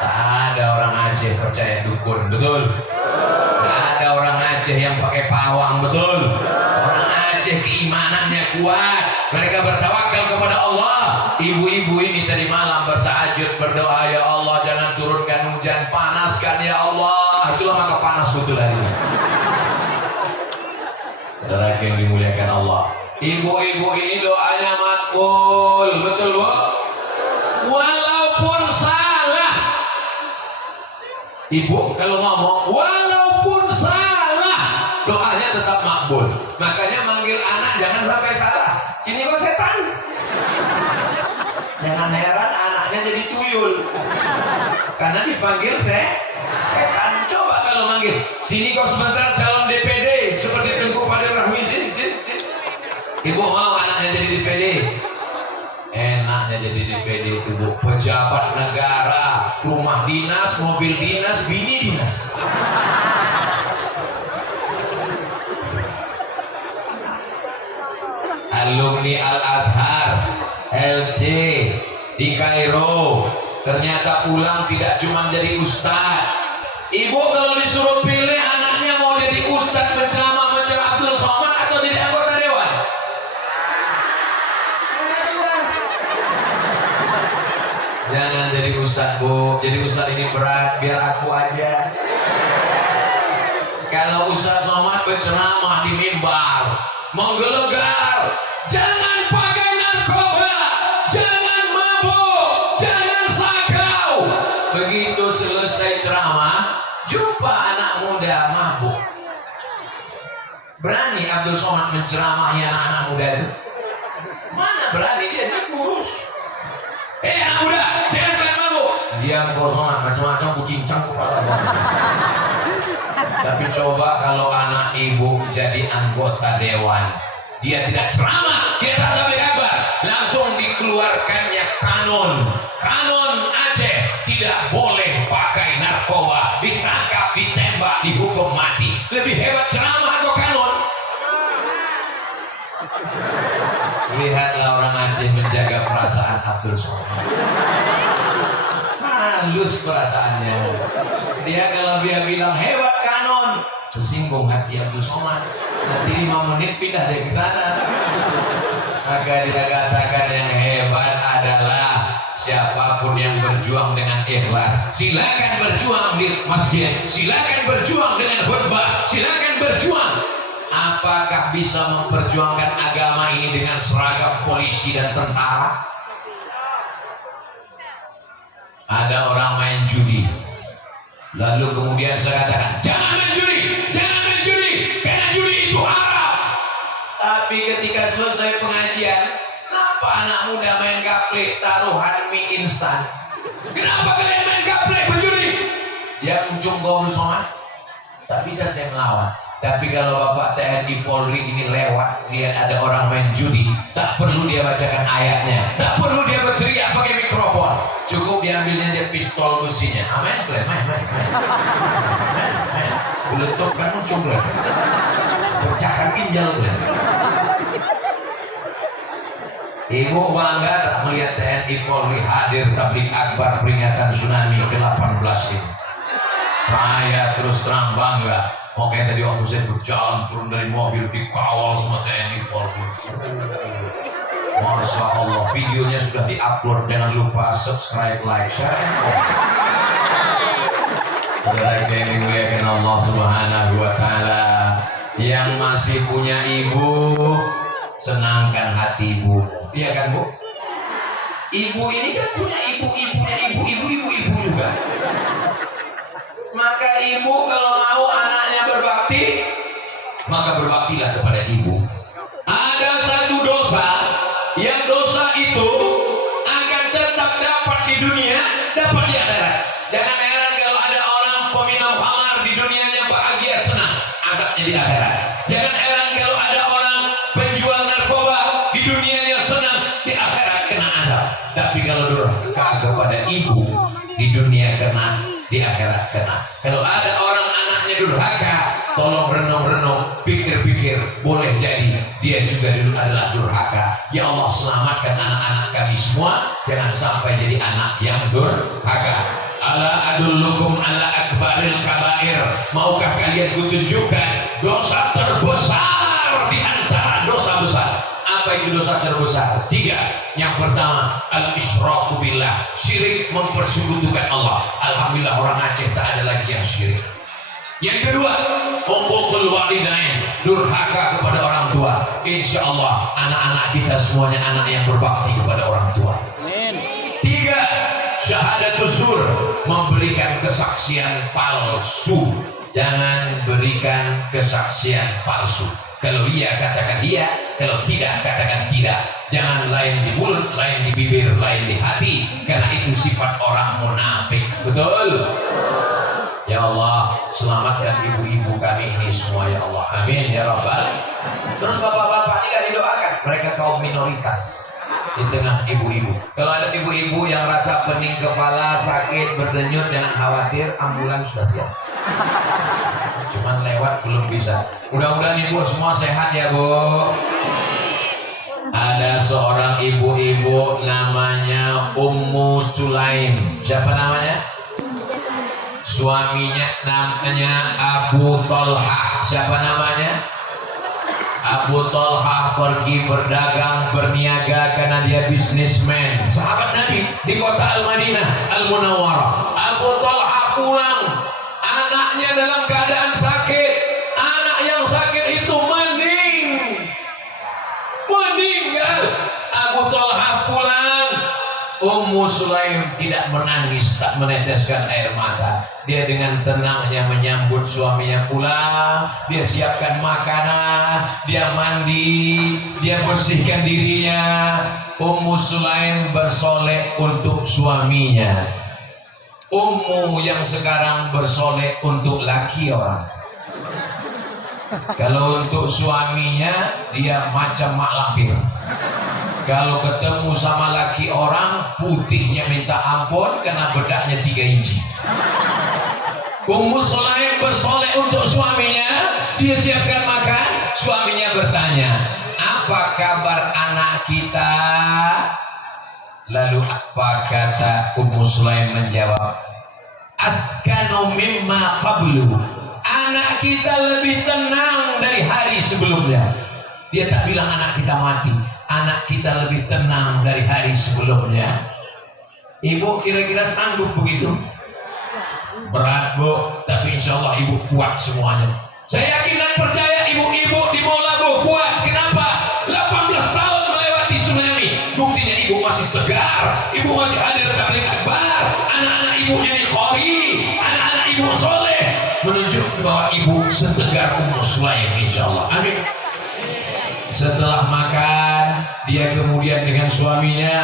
Tak ada orang Aceh percaya dukun, betul? Tak ada orang Aceh yang pakai pawang, betul? Orang Aceh keimanannya kuat, mereka bertawakal kepada Allah. Ibu-ibu ini tadi malam bertahajud, berdoa, ya Allah jangan turunkan hujan, panaskan ya Allah. Itulah maka panas betul hari ini. Saudara yang dimuliakan Allah, ibu-ibu ini doanya makbul, betul bu? Walaupun salah, ibu kalau ngomong walaupun salah, doanya tetap makbul. Makanya manggil anak jangan sampai salah. Sini kok setan. Jangan heran anaknya jadi tuyul, karena dipanggil setan. Coba kalau manggil, sini kok sebentar calon DPD seperti Tengku Padir Rahmi, sini. Ibu mau anaknya jadi DPD? Enaknya jadi DPD itu bu, pejabat negara, rumah dinas, mobil dinas, bini dinas. Alumni Al-Azhar, LC di Kairo, ternyata pulang tidak cuma jadi ustadz. Ibu kalau disuruh pilih anaknya mau jadi ustadz penceramah macam Abdul Somad atau jadi anggota dewan? Jangan jadi ustadz bu, jadi ustadz ini berat, biar aku aja. Kalau Ustadz Somad berceramah di mimbar, menggelegar, jangan pakai narkoba, jangan mabuk, jangan sakau. Begitu selesai ceramah, jumpa anak muda mabuk. Berani Abdul Somad menceramahi anak-anak muda itu? Mana berani dia kurus. Anak muda, jangan kalian mabuk. Dia kosongan macam-macam kucing cangkuk. Tapi coba kalau anak ibu jadi anggota dewan, dia tidak ceramah, dia tak tabligh akbar, langsung dikeluarkannya kanon Aceh, tidak boleh pakai narkoba, ditangkap, ditembak, dihukum mati. Lebih hebat ceramah atau kanon? Lihatlah orang Aceh menjaga perasaan Abdul Somad. Halus perasaannya. Dia kalau dia bilang hebat kanon, tersinggung hati Abdul Somad. Nanti 5 menit pindah dia ke sana. Maka dia katakan yang hebat adalah siapapun yang berjuang dengan ikhlas. Silakan berjuang di masjid, silakan berjuang dengan khutbah, silakan berjuang. Apakah bisa memperjuangkan agama ini dengan seragam polisi dan tentara? Ada orang main judi, lalu kemudian saya katakan jangan main judi, karena judi itu haram. Tapi ketika selesai pengajian, kenapa anak muda main gaplek taruhan mie instan? Kenapa kalian main gaplek berjudi? Dia ujung Abdul Somad, tak bisa saya melawan. Tapi kalau Bapak TNI Polri ini lewat, lihat ada orang main judi, tak perlu dia bacakan ayatnya, tak perlu dia berteriak pakai mikrofon, cukup diambilnya aja pistol besinya. Amin, main. Beletupkan muncul, pecahkan ginjal. Ibu bangga tak melihat TNI Polri hadir tabligh akbar peringatan tsunami ke-18 ini. Saya terus terang bangga. Oke, tadi waktu saya berjalan turun dari mobil dikawal sama TNI Polri. Masya Allah, videonya sudah diupload. Jangan lupa subscribe, like, share. Saudara yang dimuliakan Allah Subhanahu wa Ta'ala, yang masih punya ibu, senangkan hati ibu. Iya kan, Bu? Ibu ini kan punya ibu-ibunya, ibu-ibu juga. Maka ibu kalau mau anaknya berbakti, maka berbaktilah kepada ibu. Ada satu dosa, yang dosa itu akan tetap dapat di dunia, dapat di akhirat. Jangan heran kalau ada orang peminum khamar di dunianya bahagia senang, azabnya di akhirat. Jangan heran kalau ada orang penjual narkoba di dunianya senang, di akhirat kena azab. Tapi kalau durhaka kepada ibu, di dunia kena, di akhirat kena. Kalau ada orang anaknya durhaka, tolong renung-renung, pikir-pikir, boleh jadi dia juga dulu adalah durhaka. Ya Allah, selamatkan anak-anak kami semua, jangan sampai jadi anak yang durhaka. Ala adullukum ala akbaril kabair. Maukah kalian kutunjukkan dosa terbesar di antara dosa besar? Apa itu dosa terbesar? 3. Yang pertama, al-isyraku billah, syirik, mempersekutukan Allah. Alhamdulillah orang Aceh tak ada lagi yang syirik. Yang kedua, uququl walidain, durhaka kepada orang tua. Insya Allah anak-anak kita semuanya anak yang berbakti kepada orang tua. Amin. 3. Syahadatus zur, memberikan kesaksian palsu. Jangan berikan kesaksian palsu. Kalau iya katakan iya, kalau tidak katakan tidak. Jangan lain di mulut, lain di bibir, lain di hati, karena itu sifat orang munafik. Betul? Ya Allah, selamatkan ibu-ibu kami ini semua ya Allah. Amin ya Rabbal. Terus bapak-bapak ini kan didoakan, mereka kaum minoritas di tengah ibu-ibu. Kalau ada ibu-ibu yang rasa pening kepala, sakit, berdenyut, jangan khawatir, ambulans sudah siap. Cuman lewat belum bisa. Mudah-mudahan ibu semua sehat ya Bu. Ada seorang ibu-ibu namanya Ummu Sulaim. Siapa namanya? Suaminya namanya Abu Talha. Siapa namanya? Abu Talha pergi berdagang, berniaga karena dia bisnismen. Sahabat Nabi di kota Al-Madinah Al-Munawwarah. Abu Talha pulang, anaknya dalam keadaan sakit. Anak yang sakit itu meninggal. Abu Talha pulang, Ummu Sulaim tidak menangis, tak meneteskan air mata. Dia dengan tenangnya menyambut suaminya pulang. Dia siapkan makanan, dia mandi, dia bersihkan dirinya. Ummu Sulaim bersolek untuk suaminya. Ummu yang sekarang bersolek untuk laki orang. Kalau untuk suaminya dia macam mak lampir. Kalau ketemu sama laki orang, putihnya minta ampun karena bedaknya 3 inci. Ummu Sulaim bersolek untuk suaminya, dia siapkan makan. Suaminya bertanya, apa kabar anak kita? Lalu apa kata Ummu Sulaim menjawab, askanu mimma qablu. Anak kita lebih tenang dari hari sebelumnya. Dia tak bilang anak kita mati, anak kita lebih tenang dari hari sebelumnya. Ibu kira-kira sanggup begitu? Berat Bu, tapi insya Allah ibu kuat semuanya. Saya yakin dan percaya ibu-ibu di Mola Bu kuat. Kenapa? 18 tahun melewati tsunami. Buktinya ibu masih tegar, ibu masih hadir tabligh akbar, anak-anak ibunya di Qori, anak-anak ibu soleh, menunjukkan bahwa ibu setegar Ummu Sulaim insya Allah. Amin. Setelah makan, dia kemudian dengan suaminya.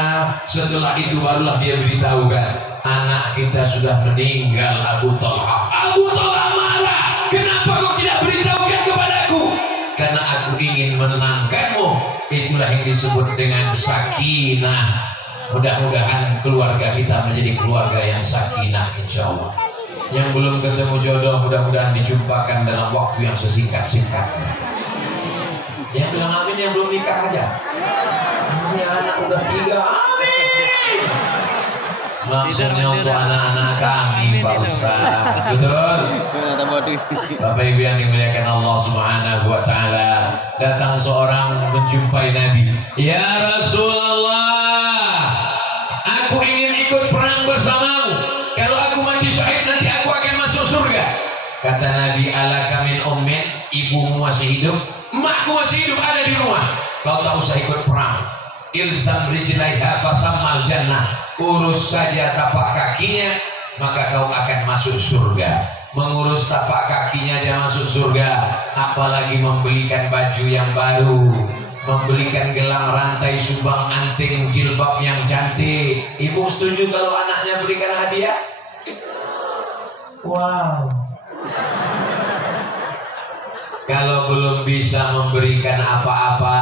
Setelah itu barulah dia beritahukan, anak kita sudah meninggal Abu Talha. Abu Talha marah, kenapa kau tidak beritahukan kepadaku? Karena aku ingin menenangkanmu. Itulah yang disebut dengan sakinah. Mudah-mudahan keluarga kita menjadi keluarga yang sakinah insya Allah. Yang belum ketemu jodoh, mudah-mudahan dijumpakan dalam waktu yang sesingkat-singkatnya. Yang bilang amin yang belum nikah aja. Punya anak udah 3, amin. Maksudnya untuk anak-anak kami Pak Ustaz. Betul? Bapak Ibu yang dimuliakan Allah Subhanahu wa taala, datang seorang menjumpai Nabi. Ya Rasulullah, aku ingin ikut perang bersamamu. Kalau aku mati syahid nanti aku akan masuk surga. Kata Nabi, alaka min ummin, ibumu masih hidup, emakku masih hidup, ada di rumah. Kau tak usah ikut perang. Ilzam rijlaiha fathammal jannah. Urus saja tapak kakinya, maka kau akan masuk surga. Mengurus tapak kakinya dia masuk surga, apalagi membelikan baju yang baru, membelikan gelang, rantai, subang, anting, jilbab yang cantik. Ibu setuju kalau anaknya berikan hadiah? Wow. Kalau belum bisa memberikan apa-apa,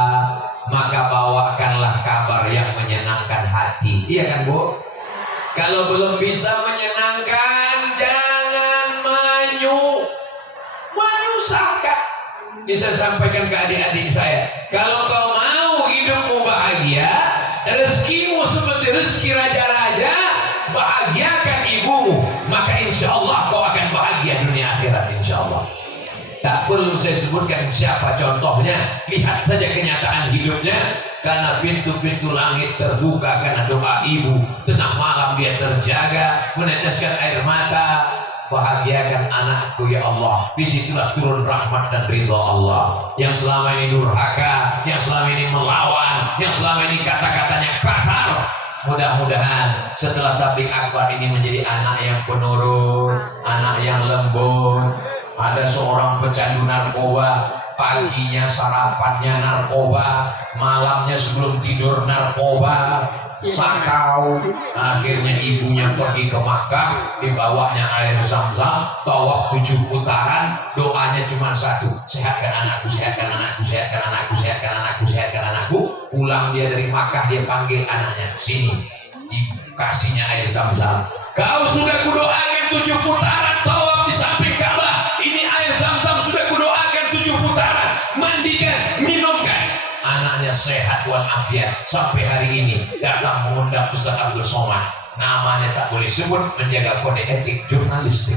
maka bawakanlah kabar yang menyenangkan hati. Iya kan Bu? Kalau belum bisa menyenangkan, jangan menyusahkan. Bisa sampaikan ke adik-adik saya, kalau kau mau hidupmu bahagia, rezekimu seperti rezeki raja-raja, bahagiakan ibumu, maka insya Allah kau akan bahagia dunia akhirat insya Allah. Tak perlu saya sebutkan siapa contohnya, lihat saja kenyataan hidupnya. Karena pintu-pintu langit terbuka karena doa ibu, tengah malam dia terjaga, meneteskan air mata. Bahagiakan anakku ya Allah. Disitulah turun rahmat dan ridha Allah. Yang selama ini durhaka, yang selama ini melawan, yang selama ini kata-katanya kasar, mudah-mudahan setelah tabligh akbar ini menjadi anak yang penurut, anak yang lembut. Ada seorang pecandu narkoba, paginya sarapannya narkoba, malamnya sebelum tidur narkoba, sakau. Akhirnya ibunya pergi ke Makkah, dibawanya air Zam-Zam, tawaf 7 putaran, doanya cuma satu, sehatkan anakku, sehatkan anakku, sehatkan anakku, sehatkan anakku, sehatkan anakku. Pulang dia dari Makkah, dia panggil anaknya, sini, dikasihnya air Zam-Zam. Kau sudah kudoakan 7 putaran tawaf di samping Ka'bah. Ini air Zam-Zam sudah kudoakan 7 putaran. Mandikan, minumkan. Anaknya sehat walafiat sampai hari ini. Datang mengundang Ustaz Abdul Somad. Namanya tak boleh sebut, menjaga kode etik jurnalistik.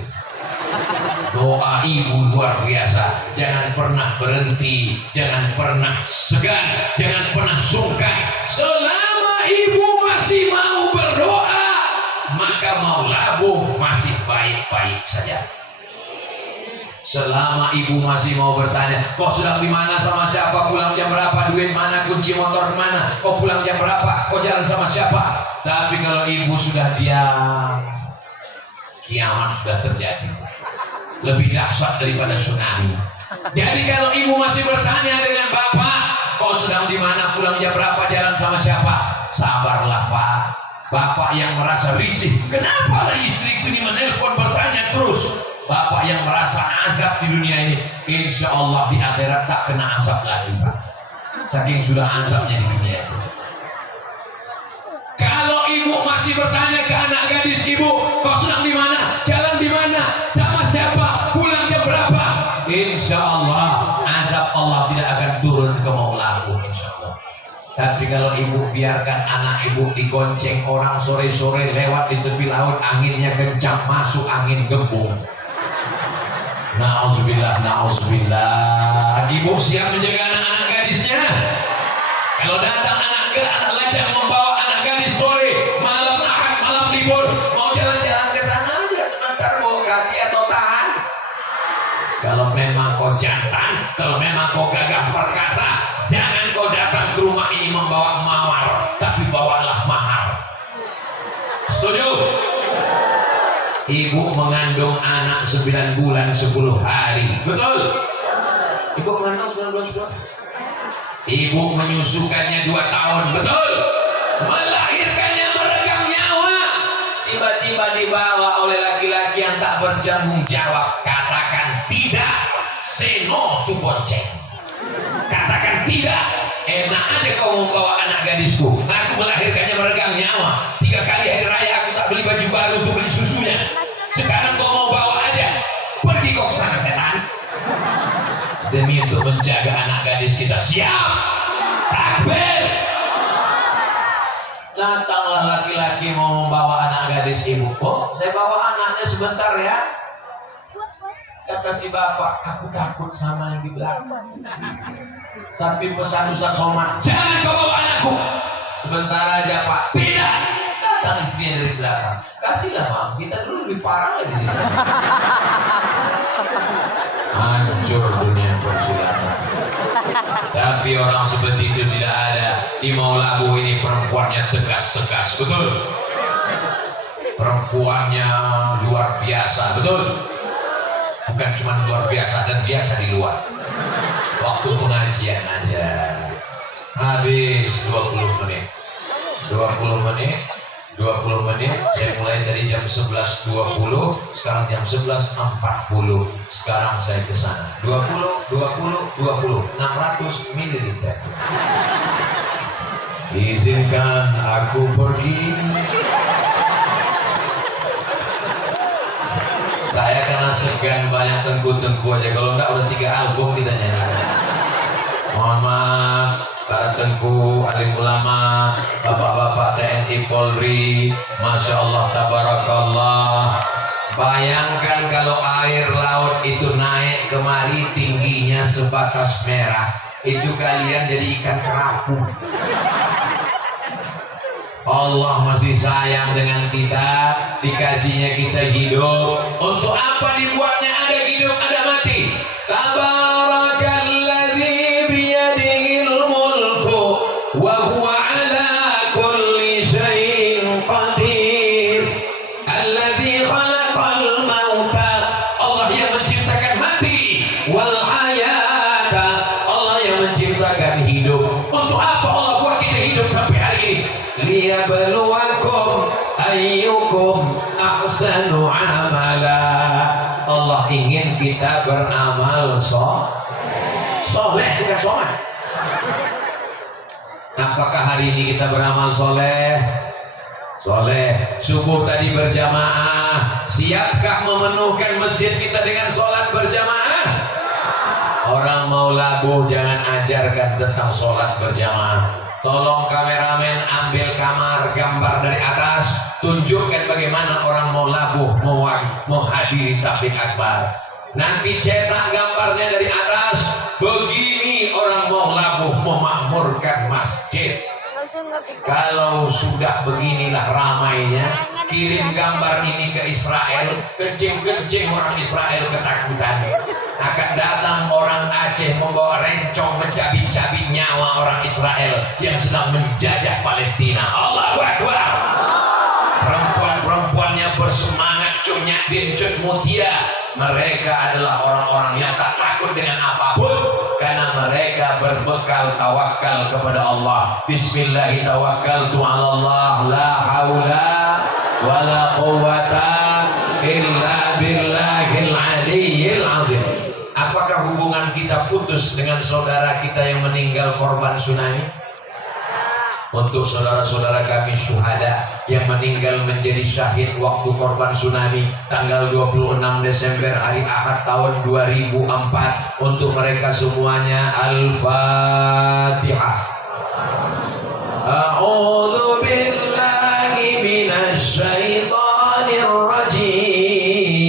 Doa ibu luar biasa. Jangan pernah berhenti, jangan pernah segan, jangan pernah sungkan. Selama ibu masih mau berdoa, maka mau labuh masih baik-baik saja. Selama ibu masih mau bertanya, kau sedang di mana, sama siapa, pulang jam berapa, duit mana, kunci motor mana, kau pulang jam berapa, kau jalan sama siapa. Tapi kalau ibu sudah diam, kiamat sudah terjadi. Lebih dahsyat daripada tsunami. Jadi kalau ibu masih bertanya dengan bapak, kau sedang di mana, pulang jam berapa, jalan sama siapa, sabarlah Pak. Bapak yang merasa risih, kenapa istriku ini menelpon bertanya terus. Bapak yang merasa azab di dunia ini, insya Allah di akhirat tak kena azab lagi Pak. Saking sudah azabnya di dunia itu. Kalau ibu masih bertanya ke anak gadis ibu, kau sedang di mana, jalan di mana, sama siapa, pulang jam berapa, insya Allah azab Allah tidak akan turun ke maulaku insya Allah. Tapi kalau ibu biarkan anak ibu digonceng orang sore-sore lewat di tepi laut, anginnya kencang, masuk angin gembung. Na'udzubillah, na'udzubillah. Ibu siap menjaga anak-anak gadisnya. Kalau datang anak lajang membawa anak gadis sore, malam Ahad, malam libur, mau jalan-jalan ke sana aja sebentar, mau kasih atau tahan. Kalau memang kau jantan, kalau memang kau gagah perkasa, jangan kau datang ke rumah ini membawa mawar, tapi bawalah mahar. Setuju? Ibu mengandung anak 9 bulan 10 hari. Betul? Ibu mengandung 9 bulan 10? Ibu menyusukannya 2 tahun. Betul? Melahirkannya meregang nyawa. Tiba-tiba dibawa oleh laki-laki yang tak bertanggung jawab. Katakan tidak. Say no to bonceng. Katakan tidak. Enak aja kau membawa anak gadisku. Aku melahirkannya meregang nyawa. 3 kali hari raya aku tak beli baju baru untuk beli susunya. Sekarang kau mau bawa aja. Pergi kau ke sana setan. Demi untuk menjaga anak gadis kita. Siap. Takbir. Datanglah laki-laki mau membawa anak gadis ibu. Oh, saya bawa anaknya sebentar ya. Kata si bapak, aku takut sama yang di belakang. Tapi pesan Ustaz Somad, jangan kau bawa anakku. Sebentar aja Pak. Tidak. Datang istrinya dari belakang. Kasihlah Mam, kita dulu lebih parah lagi. Hancur dunia persilatan. Tapi orang seperti itu tidak ada. Di Maulabu ini perempuannya tegas-tegas, betul? Perempuannya luar biasa, betul? Bukan cuma luar biasa dan biasa di luar. Waktu pengajian aja habis 20 menit 20 menit 20 menit. Saya mulai dari jam 11.20, sekarang jam 11.40. Sekarang saya ke sana 20 600 ml. Izinkan aku pergi. Saya karena segan banyak tengku-tengku aja. Kalau enggak udah 3 album ditanya. Mohon maaf para tengku, alim ulama, bapak-bapak TNI Polri, Masya Allah, Tabarakallah. Bayangkan kalau air laut itu naik kemari tingginya sebatas merah, itu kalian jadi ikan kerapu. Allah masih sayang dengan kita, dikasihnya kita hidup. Untuk apa dibuatnya ada hidup, ada mati? Tabarakalladzi biyadihil mulku wa huwa ala kulli syai'in qadir. Alladzi khalaqal mauta, Allah yang menciptakan mati, wal hayata, Allah yang menciptakan hidup. Untuk apa Allah buat kita hidup sampai hari ini? Liyabluwakum ayyukum ahsanu amala. Allah ingin kita beramal soleh, bukan somad. Apakah hari ini kita beramal soleh? Soleh. Subuh tadi berjamaah. Siapkah memenuhkan masjid kita dengan sholat berjamaah? Orang mau labuh jangan ajarkan tentang sholat berjamaah. Tolong kameramen ambil kamar gambar dari atas, tunjukkan bagaimana orang mau labuh menghadiri tabligh akbar. Nanti cetak gambarnya dari atas, begini orang mau labuh memakmurkan masjid. Kalau sudah beginilah ramainya, kirim gambar ini ke Israel, kencing-kencing orang Israel ketakutan. Akan datang orang Aceh membawa rencong mencabik-cabik nyawa orang Israel yang sedang menjajah Palestina. Allahu Akbar. Perempuan-perempuannya bersemangat cunyak bincut mutia. Mereka adalah orang-orang yang tak takut dengan apapun, karena mereka berbekal tawakal kepada Allah. Bismillahirrahmanirrahim. Allah, la haula wala quwwata illa billahil aliyyil azim. Apakah hubungan kita putus dengan saudara kita yang meninggal korban tsunami? Untuk saudara-saudara kami syuhada yang meninggal menjadi syahid waktu korban tsunami tanggal 26 Desember hari Ahad tahun 2004, untuk mereka semuanya Al-Fatihah. A'udzu billahi minasy syaithanir rajim.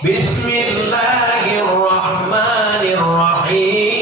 Bismillahirrahmanirrahim.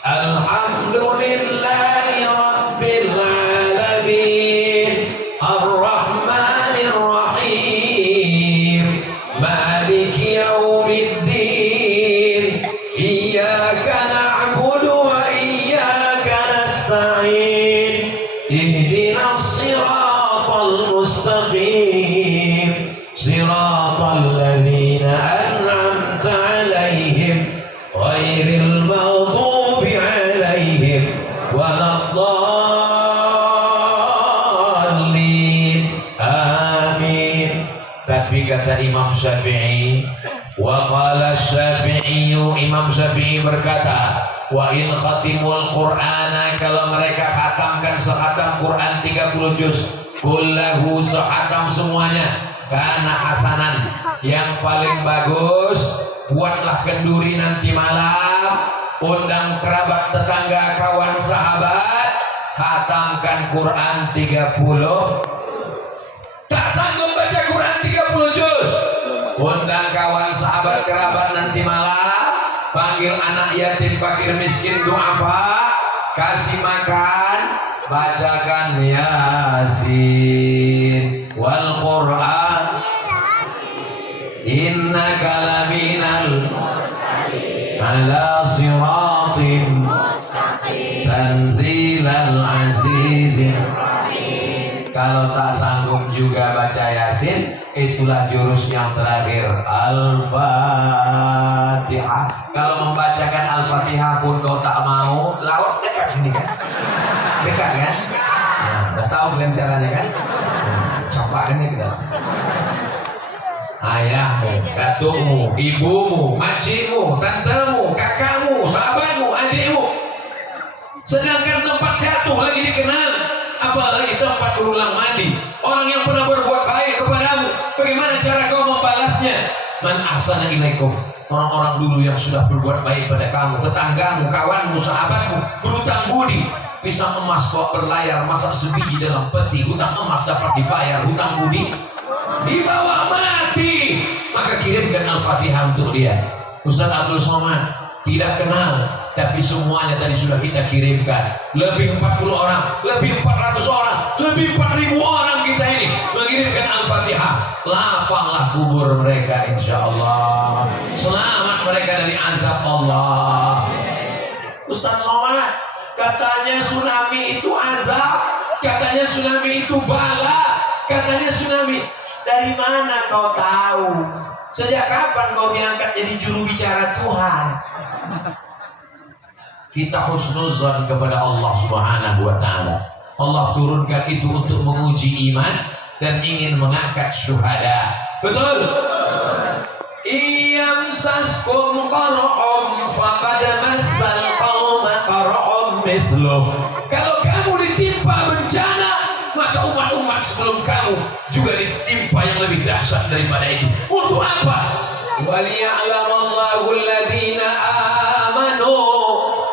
Alhamdulillahi rabbil alamin. Ar-Rahmanir Rahim. Maliki yaumiddin. Iyyaka na'budu wa iyyaka nasta'in. Ihdinas siratal mustaqim. Siratal ladzina an'amta 'alaihim ghairil maghdubi 'alaihim waladdallin. Amin. Tapi kata Imam Syafi'i, wa qala Syafi'i, Imam Syafi'i berkata, wa in khatimul Qur'ana, kalau mereka khatamkan sehatam Quran 30 juz, kullahu sehatam semuanya, karena hasanan, yang paling bagus. Buatlah kenduri nanti malam, undang kerabat, tetangga, kawan, sahabat, khatamkan Quran 30. Tak sanggup baca Quran 30 juz, undang kawan sahabat kerabat nanti malam, panggil anak yatim fakir miskin duafa, kasih makan, bacakan Yasin wal Quran innaka laminal ala siratim tanzilal azizir. Kalau tak sanggup juga baca Yasin, itulah jurus yang terakhir, Al-Fatihah. Kalau membacakan Al-Fatihah pun kau tak mau, laut dekat sini kan? Dekat kan? Nah, udah tahu kalian caranya kan? Coba kan kita. Ayahmu, datukmu, ibumu, makcikmu, tantemu, kakakmu, sahabatmu, adikmu. Sedangkan tempat jatuh lagi dikenal, apalagi tempat berulang mandi. Orang yang pernah berbuat baik kepadamu, bagaimana cara kau membalasnya? Man ahsana ilaikum. Orang-orang dulu yang sudah berbuat baik pada kamu, tetanggamu, kawanmu, sahabatmu, berutang budi. Pisang emas kok berlayar, masak sebiji dalam peti. Hutang emas dapat dibayar, hutang budi dibawa mati. Maka kirimkan Al-Fatihah untuk dia. Ustaz Abdul Somad tidak kenal, tapi semuanya tadi sudah kita kirimkan. Lebih 40 orang, lebih 400 orang, lebih 4.000 orang kita ini mengirimkan Al-Fatihah. Lapanglah kubur mereka insyaAllah. Selamat mereka dari azab Allah. Ustaz Somad, katanya tsunami itu azab, katanya tsunami itu bala, katanya tsunami. Dari mana kau tahu? Sejak kapan kau diangkat jadi juru bicara Tuhan? Kita husnuzan kepada Allah Subhanahu wa ta'ala. Allah turunkan itu untuk menguji iman dan ingin mengangkat syuhada. Betul? Iyam saskum qar'um faqad massal qauma qar'um mithluh. Kalau kamu ditimpa bencana, maka umat-umat sebelum kamu juga ditimpa yang lebih dahsyat daripada itu. Untuk apa? Waliya'lamallahu alladhina amanu.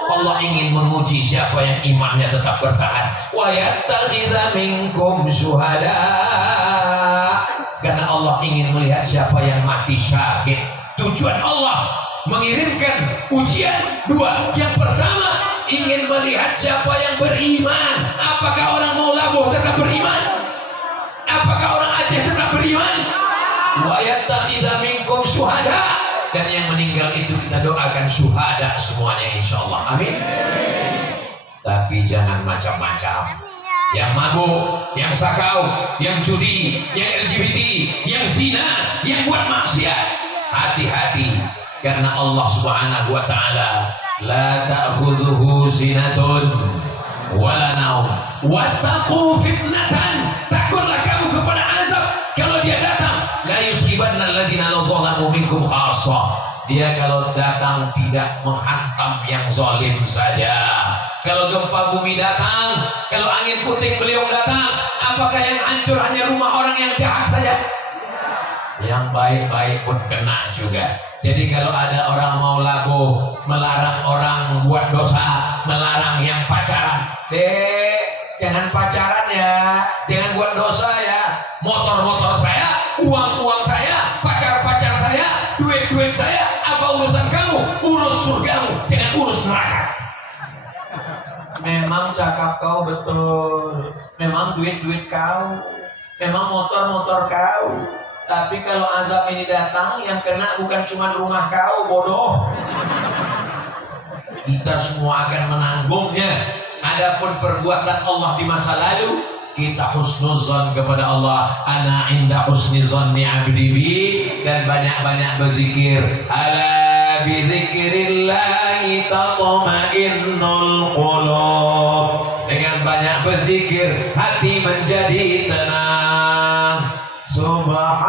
Allah ingin menguji siapa yang imannya tetap bertahan. Wa yattakhidha minkum syuhada. Karena Allah ingin melihat siapa yang mati syahid. Tujuan Allah mengirimkan ujian dua. Yang pertama, ingin melihat siapa yang beriman. Apakah orang mau labuh tetap beriman? Apakah orang Aceh tetap beriman? Wa yattakhidha minkum syuhada. Dan yang meninggal itu kita doakan syuhada semuanya insyaallah. Amin. Tapi jangan macam-macam. Yang mabuk, yang sakau, yang judi, yang LGBT, yang zina, yang buat maksiat. Hati-hati, karena Allah Subhanahu wa ta'ala la ta'khudhuhu sinatun wala naum wattaqu fitnatan. Takutlah kamu kepada azab kalau dia datang. La yusibanna alladziina zalamu minkum khassah. Dia kalau datang tidak menghantam yang zalim saja. Kalau gempa bumi datang, kalau angin puting beliung datang, apakah yang hancur hanya rumah orang yang jahat saja? Yang baik-baik pun kena juga. Jadi kalau ada orang mau labuh, melarang orang buat dosa, melarang yang pacaran, dek, jangan pacaran ya, jangan buat dosa ya. Motor-motor saya, uang-uang saya, pacar-pacar saya, duit-duit saya, apa urusan kamu? Urus surgamu, jangan urus neraka. Memang cakap kau betul, memang duit-duit kau, memang motor-motor kau. Tapi kalau azab ini datang, yang kena bukan cuma rumah kau, bodoh. Kita semua akan menanggungnya. Adapun perbuatan Allah di masa lalu, kita husnuzon kepada Allah. Ana inda husni zanni abdi bi. Dan banyak-banyak berzikir. Ala bi dzikrillahi tatma'innul qulub. Dengan banyak berzikir, hati menjadi tenang. Subhanallah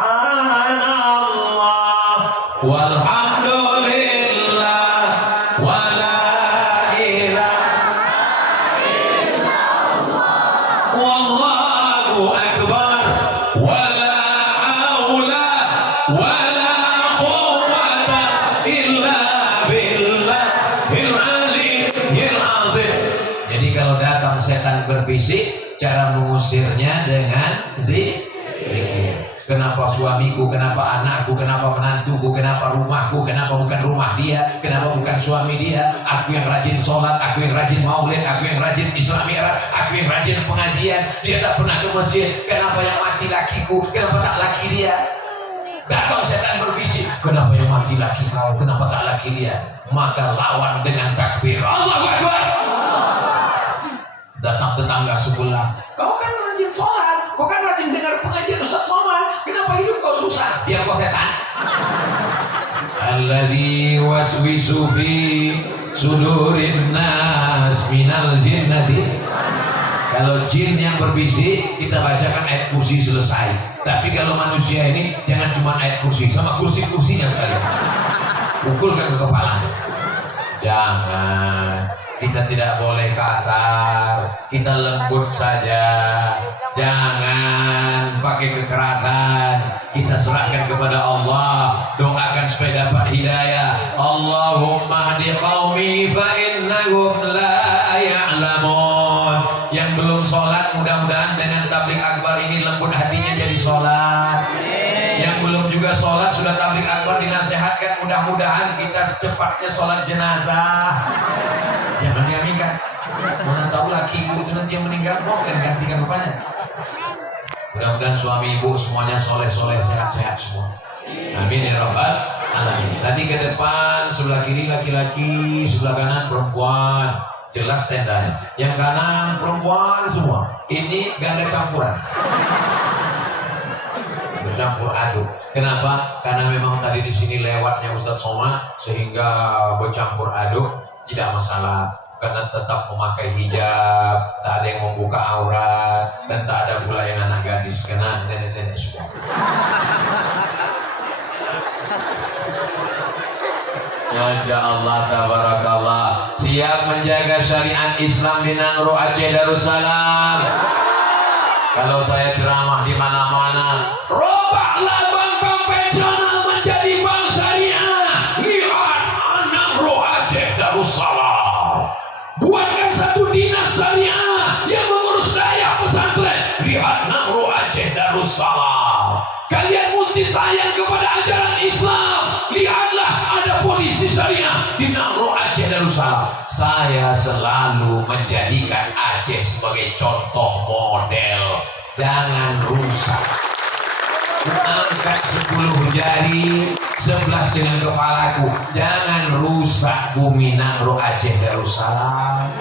walhamdulillah wala ilaha illallah wallahu akbar wala haula wala quwwata illa billahil aliyyil azim. Jadi kalau datang setan mengusirnya dengan zikir. Kenapa suamiku, kenapa anakku, kenapa menantuku, kenapa rumahku, kenapa bukan rumah dia, kenapa bukan suami dia? Aku yang rajin sholat, aku yang rajin maulid, aku yang rajin Isra Mi'raj, aku yang rajin pengajian. Dia tak pernah ke masjid. Kenapa yang mati lakiku, kenapa tak laki dia? Datang setan berbisik, kenapa yang mati laki kau, kenapa tak laki dia? Maka lawan dengan takbir, Allahu Akbar. Datang tetangga sebelah, kau kan rajin sholat, kau kan rajin dengar pengajian Ustaz Somad, kenapa hidup kau susah? Dia kau setan. Alladzi waswisu fi sudurin nas minal jinnati. Kalau jin yang berbisik, kita bacakan ayat kursi selesai. Tapi kalau manusia ini, jangan cuma ayat kursi, sama kursi-kursinya sekali. Pukulkan ke kepala. Jangan. Kita tidak boleh kasar, kita lembut saja. Jangan pakai kekerasan. Kita serahkan kepada Allah. Doakan supaya dapat hidayah. Allahumma hdi qaumi fa innahum la ya'lamun. Yang belum sholat, mudah-mudahan dengan tabligh akbar ini lembut hatinya jadi sholat. Yang belum juga sholat, sudah tabligh akbar dinasihatkan, mudah-mudahan kita secepatnya sholat jenazah. Jangan diaminkan. Mana tahu laki ibu itu nanti yang meninggal, mau dan gantikan rupanya. Mudah-mudahan suami ibu semuanya soleh-soleh, sehat-sehat semua. Amin ya rabbal alamin. Tadi ke depan, sebelah kiri laki-laki, sebelah kanan perempuan. Jelas tendanya. Yang kanan perempuan semua. Ini ganda campuran. Bercampur aduk. Kenapa? Karena memang tadi di sini lewatnya Ustaz Somad sehingga bercampur aduk. Tidak masalah, karena tetap memakai hijab, tak ada yang membuka aurat, dan tak ada pula yang anak gadis, karena nenek-nenek semua. Masya Allah, tabarakallah. Siap menjaga syariat Islam di Nangro Aceh Darussalam. Kalau saya ceramah di mana-mana, robahlah bank konvensional menjadi bank syariah. Lihat Nangro Aceh Darussalam. Buatkan satu dinas syariah yang mengurus daya pesantren. Lihat Nangro Aceh Darussalam. Kalian mesti sayang kepada ajaran Islam. Lihatlah ada polisi syariah di Nangro Aceh Darussalam. Saya selalu menjadikan Aceh sebagai contoh model. Jangan rusak. Angkat 10 jari, 11 dengan kepalaku. Jangan rusak bumi Nangro Aceh Darussalam.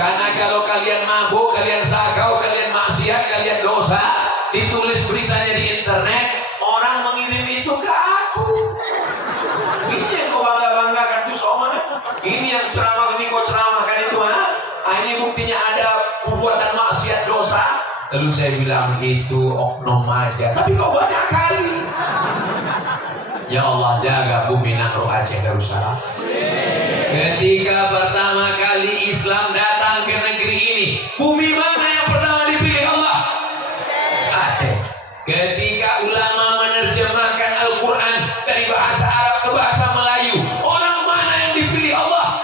Karena kalau kalian mabuk, kalian sakau, kalian maksiat, kalian dosa, ditulis beritanya di internet, orang mengirim itu ke aku. Ini yang kau bangga-banggakan tuh Somad. Ini yang ceramah, ini kau ceramahkan itu, ha? Ini buktinya ada perbuatan maksiat dosa. Lalu saya bilang itu oknum aja, tapi kau banyak kali. Ya Allah, jaga bumi Nangro Aceh Darussalam. Ketika pertama kali Islam datang ke negeri ini, bumi mana yang pertama dipilih Allah? Aceh. Ketika ulama menerjemahkan Al-Quran dari bahasa Arab ke bahasa Melayu, orang mana yang dipilih Allah?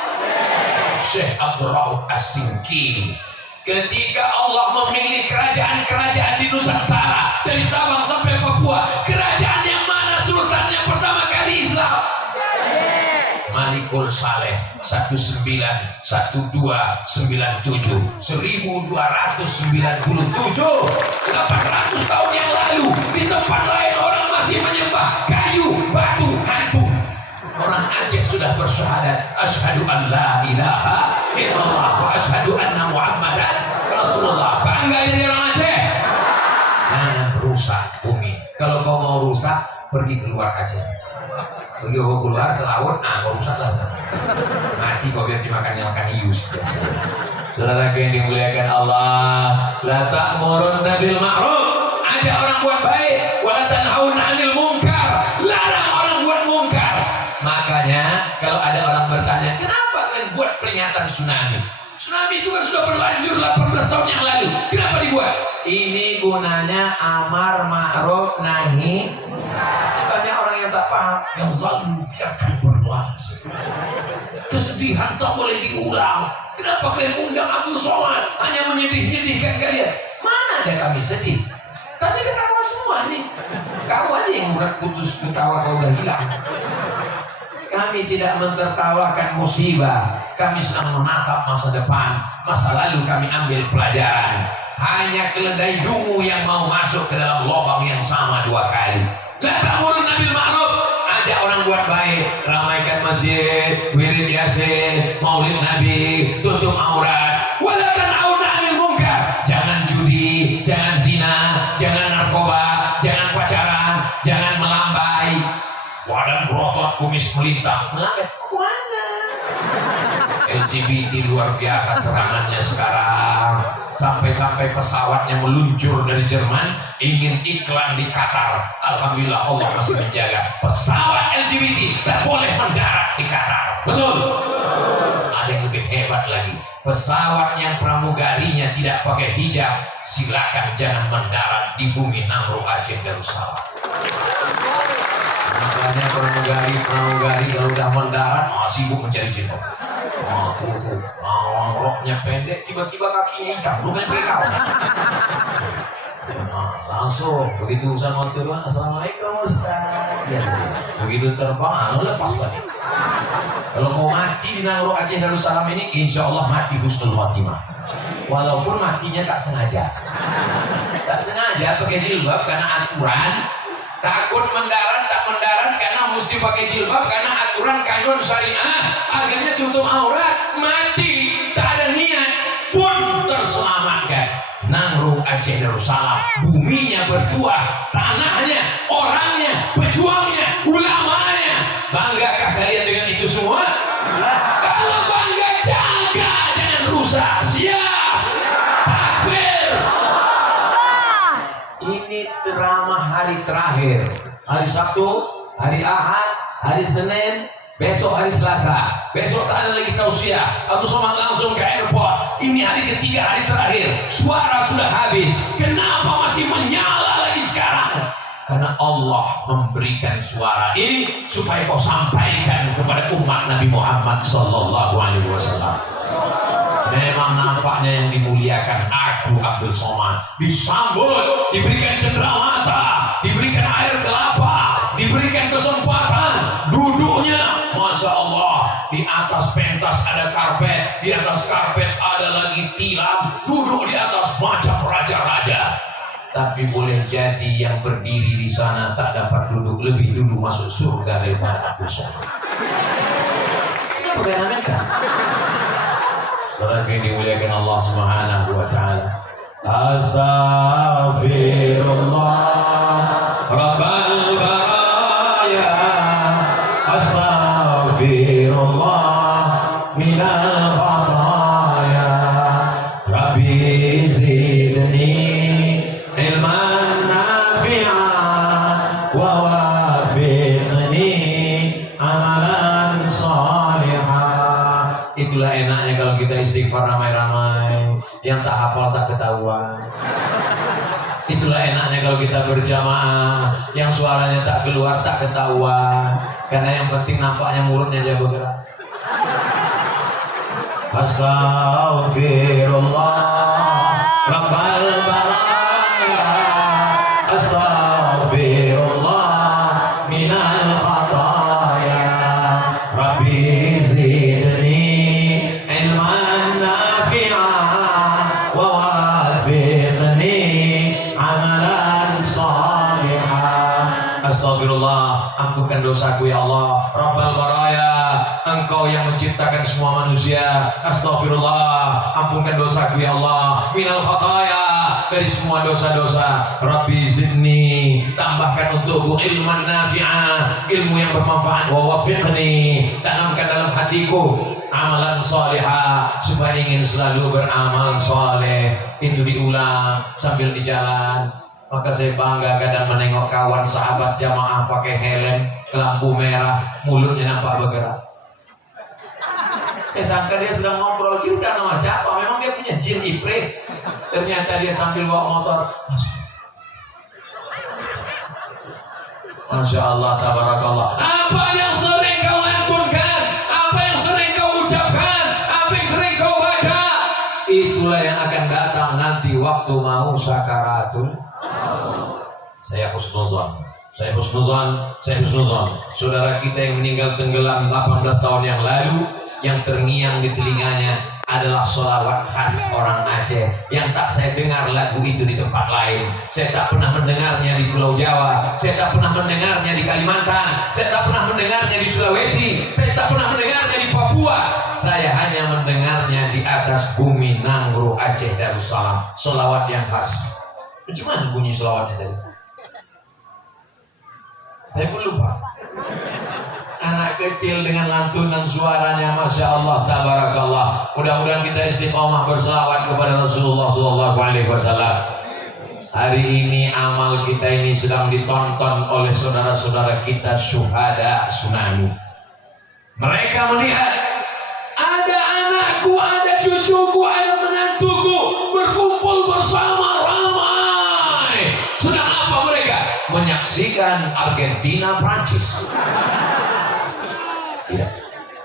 Syekh Abdul Rauf As-Singkili. Ketika Allah memilih kerajaan-kerajaan di Nusantara dari Sabang sampai Papua, kerajaan yang mana sultannya pertama kali Islam? Malikul Saleh 191297 1297 800 tahun yang lalu. Di tempat lain orang masih menyembah kayu, batu, hantu. Orang Aceh sudah bersyahadat asyhadu an la ilaha illallah wa asyhadu anna muhammadan rasulullah. Bangga ini orang Aceh. Jangan rusak bumi. Kalau kau mau rusak, pergi keluar Aceh. Pergi keluar ke laut, kau rusaklah. Mati kau biar dimakan ius. Saudara yang dimuliakan Allah, la ta'murunna bil ma'ruf. Ajak orang buat baik, wa la tanhauna 'anil munkar. Larang orang buat munkar. Makanya kalau ada orang bertanya, kenapa kalian buat peringatan tsunami? Tsunami itu kan sudah berlanjut 18 tahun yang lalu. Kenapa dibuat? Ini gunanya amar ma'ruf nahi. Banyak orang yang tak paham. Yang lalu biarkan berlangsung. Kesedihan tak boleh diulang. Kenapa kalian undang Abdul Somad hanya menyedih-nyedihkan kalian? Mana ada kami sedih. Kami ketawa semua nih. Kau aja yang berat putus ketawa kau udah hilang. Kami tidak mentertawakan musibah. Kami sedang menatap masa depan. Masa lalu kami ambil pelajaran. Hanya keledai dungu yang mau masuk ke dalam lubang yang sama 2 kali. La ta'murun bil ma'ruf, ajak orang buat baik, ramaikan masjid, wirid yasin, maulid nabi, tutup aurat. Wala tan'auna 'anil munkar. Jangan judi, jangan zina, jangan narkoba, jangan pacaran, jangan melambai. Badan berotot, kumis melintang. Mana? LGBT luar biasa serangannya sekarang. Sampai-sampai pesawatnya meluncur dari Jerman, ingin iklan di Qatar. Alhamdulillah Allah masih menjaga. Pesawat LGBT tak boleh mendarat di Qatar. Betul? Ada yang lebih hebat lagi. Pesawat yang pramugarinya tidak pakai hijab, silakan jangan mendarat di bumi Namru Aceh Darussalam. Makanya pramugari kalau udah mendarat sibuk mencari jilbab. Roknya pendek, tiba-tiba kakinya hitam, lu main pakai kaos. Langsung begitu sama turun, assalamualaikum Ustaz. Ya, begitu terbang, lepas lagi. Kalau mau mati di Namru Aceh Darussalam ini, insya Allah mati husnul khotimah. Walaupun matinya tak sengaja. Tak sengaja pakai jilbab karena aturan. Takut mendarat, tak mendarat karena mesti pakai jilbab karena aturan kanun syariah. Akhirnya tutup aurat, mati, tak ada niat pun terselamatkan. Namru Aceh Darussalam, buminya bertuah, tanahnya, orangnya, pejuangnya, ulamanya. Banggakah kalian dengan itu semua? Kalau bangga, jaga, jangan rusak. Siap, takbir. Ini drama hari terakhir, hari Sabtu, hari Ahad, hari Senin, besok hari Selasa. Besok tak ada lagi tausiah. Aku somat langsung ke airport. Ini hari ketiga, hari terakhir. Suara sudah habis. Kenapa masih menyala lagi sekarang? Karena Allah memberikan suara ini supaya kau sampaikan kepada umat Nabi Muhammad SAW. Memang nampaknya yang dimuliakan aku Abdul Somad disambut, diberikan cenderamata, diberikan air kelapa, diberikan kesempatan duduknya, masya Allah. Di atas pentas ada karpet, di atas karpet ada lagi tilam, duduk di atas macam raja-raja. Tapi boleh jadi yang berdiri di sana tak dapat duduk, lebih dulu masuk surga daripada Abdul Somad. Bagaimana kan? Saudara yang dimuliakan Allah Subhanahu wa taala. Astaghfirullah Rabbal baraya. Astaghfirullah minal khataya. Rabbi zidni ilman nafi'an wa wafiqni amalan salihah. Itulah enaknya kalau kita istighfar ramai-ramai, yang tak hafal tak ketahuan. Itulah enaknya kalau kita berjamaah, yang suaranya tak keluar tak ketahuan. Karena yang penting nampaknya mulutnya aja bergerak. Astaghfirullah Rabbal baraya. Astaghfirullah minal khataya. Rabbi zidni ilman nafi'an wa wafiqni amalan salihah. Astagfirullah, ampunkan dosaku ya Allah. Rabbal baraya, Engkau yang menciptakan semua manusia. Astagfirullah, ampunkan dosaku ya Allah. Minal khataya, dari semua dosa-dosa. Rabbi zidni, tambahkan untukku ilman nafi'ah, ilmu yang bermanfaat. Wa wafiqni, tanamkan dalam hatiku amalan salihah, supaya ingin selalu beramal saleh. Itu diulang sambil di jalan. Maka saya bangga kadang menengok kawan sahabat jamaah pakai helm, lampu merah, mulutnya nampak bergerak. Sangka dia sedang ngobrol cinta sama siapa? Memang dia punya jin ifrit. Ternyata dia sambil bawa motor. Masya Allah, tabarakallah. Apa yang sering kau lantunkan? Apa yang sering kau ucapkan? Apa yang sering kau baca? Itulah yang akan datang nanti. waktu mau sakaratul. Saya husnuzon. Saudara kita yang meninggal tenggelam 18 tahun yang lalu, yang terngiang di telinganya adalah sholawat khas orang Aceh yang tak saya dengar lagu itu di tempat lain. Saya tak pernah mendengarnya di Pulau Jawa, saya tak pernah mendengarnya di Kalimantan, saya tak pernah mendengarnya di Sulawesi, saya tak pernah mendengarnya di Papua. Saya hanya mendengarnya di atas bumi Nangro Aceh Darussalam. Sholawat yang khas. Bagaimana bunyi sholawatnya tadi? Saya pun lupa. Anak kecil dengan lantunan suaranya, masya Allah, tabarakallah. Mudah-mudahan kita istiqomah berselawat kepada Rasulullah SAW. Hari ini amal kita ini sedang ditonton oleh saudara-saudara kita syuhada tsunami. Mereka melihat ada anakku, ada cucuku, ada menantuku berkumpul bersama ramai. Sedang apa mereka? Menyaksikan Argentina Prancis. Ya.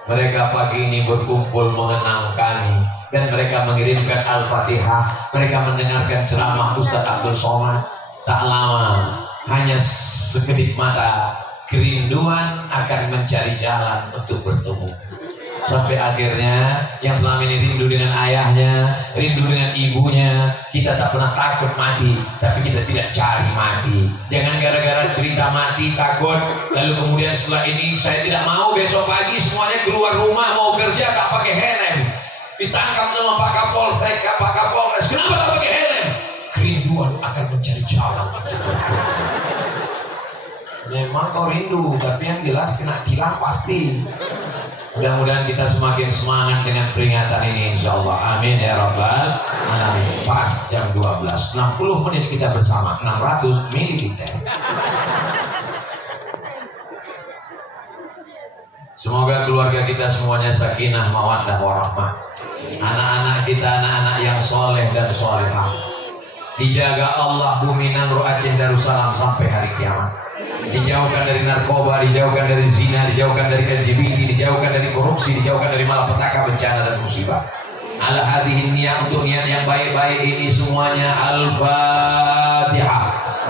Mereka pagi ini berkumpul mengenang kami dan mereka mengirimkan Al-Fatihah. Mereka mendengarkan ceramah Ustaz Abdul Somad. Tak lama, hanya sekedip mata, kerinduan akan mencari jalan untuk bertemu. Sampai akhirnya yang selama ini rindu dengan ayahnya, rindu dengan ibunya, kita tak pernah takut mati, tapi kita tidak cari mati. Jangan gara-gara cerita mati takut, lalu kemudian setelah ini saya tidak mau besok pagi semuanya keluar rumah mau kerja tak pakai helm, ditangkap sama Pak Kapolsek, Pak Kapolres. Kenapa tak pakai helm? Kerinduan akan mencari jalan. Memang kau rindu, tapi yang jelas kena tilang pasti. Mudah-mudahan kita semakin semangat dengan peringatan ini, insya Allah. Amin ya rabbal alamin. Pas jam 12, 60 menit kita bersama, 600 ml. Semoga keluarga kita semuanya sakinah, mawaddah warahmah. Anak-anak kita anak-anak yang soleh dan solehah. Dijaga Allah bumi Nangro Aceh Darussalam sampai hari kiamat. Dijauhkan dari narkoba, dijauhkan dari zina, dijauhkan dari LGBT, dijauhkan dari korupsi, dijauhkan dari malapetaka, bencana dan musibah. Ala hadhihi niat, untuk niat yang baik-baik ini semuanya. Al-Fatihah.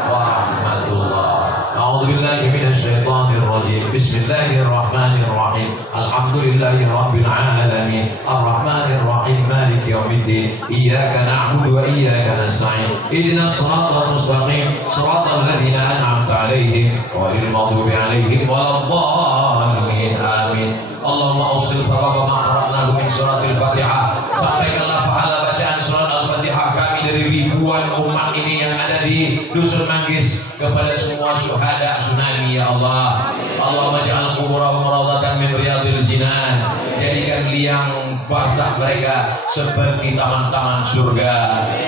Warahmatullah. A'udzubillahi minasyaitonir rajim. Bismillahirrahmanirrahim. Alhamdulillahi rabbil alamin. Arrahmanir rahim. Maliki yaumiddin. Iyyaka na'budu wa iyyaka nasta'in. Ihdinas siratal mustaqim. Siratal ladzina an'amta 'alaihim ghairil maghdubi 'alaihim waladdallin. Amin. Allahumma awsil thawaba ma qara'nahu min suratil Fatihah. Sampaikanlah pahala bacaan surat Al-Fatihah kami dari ribuan umat ini yang ada di Dusun Manggis kepada semua syuhada tsunami, ya Allah. Allahumma ja'al quburahum rawdatan min riyadil jinan. Jadikan liang barzakh mereka seperti taman-taman surga.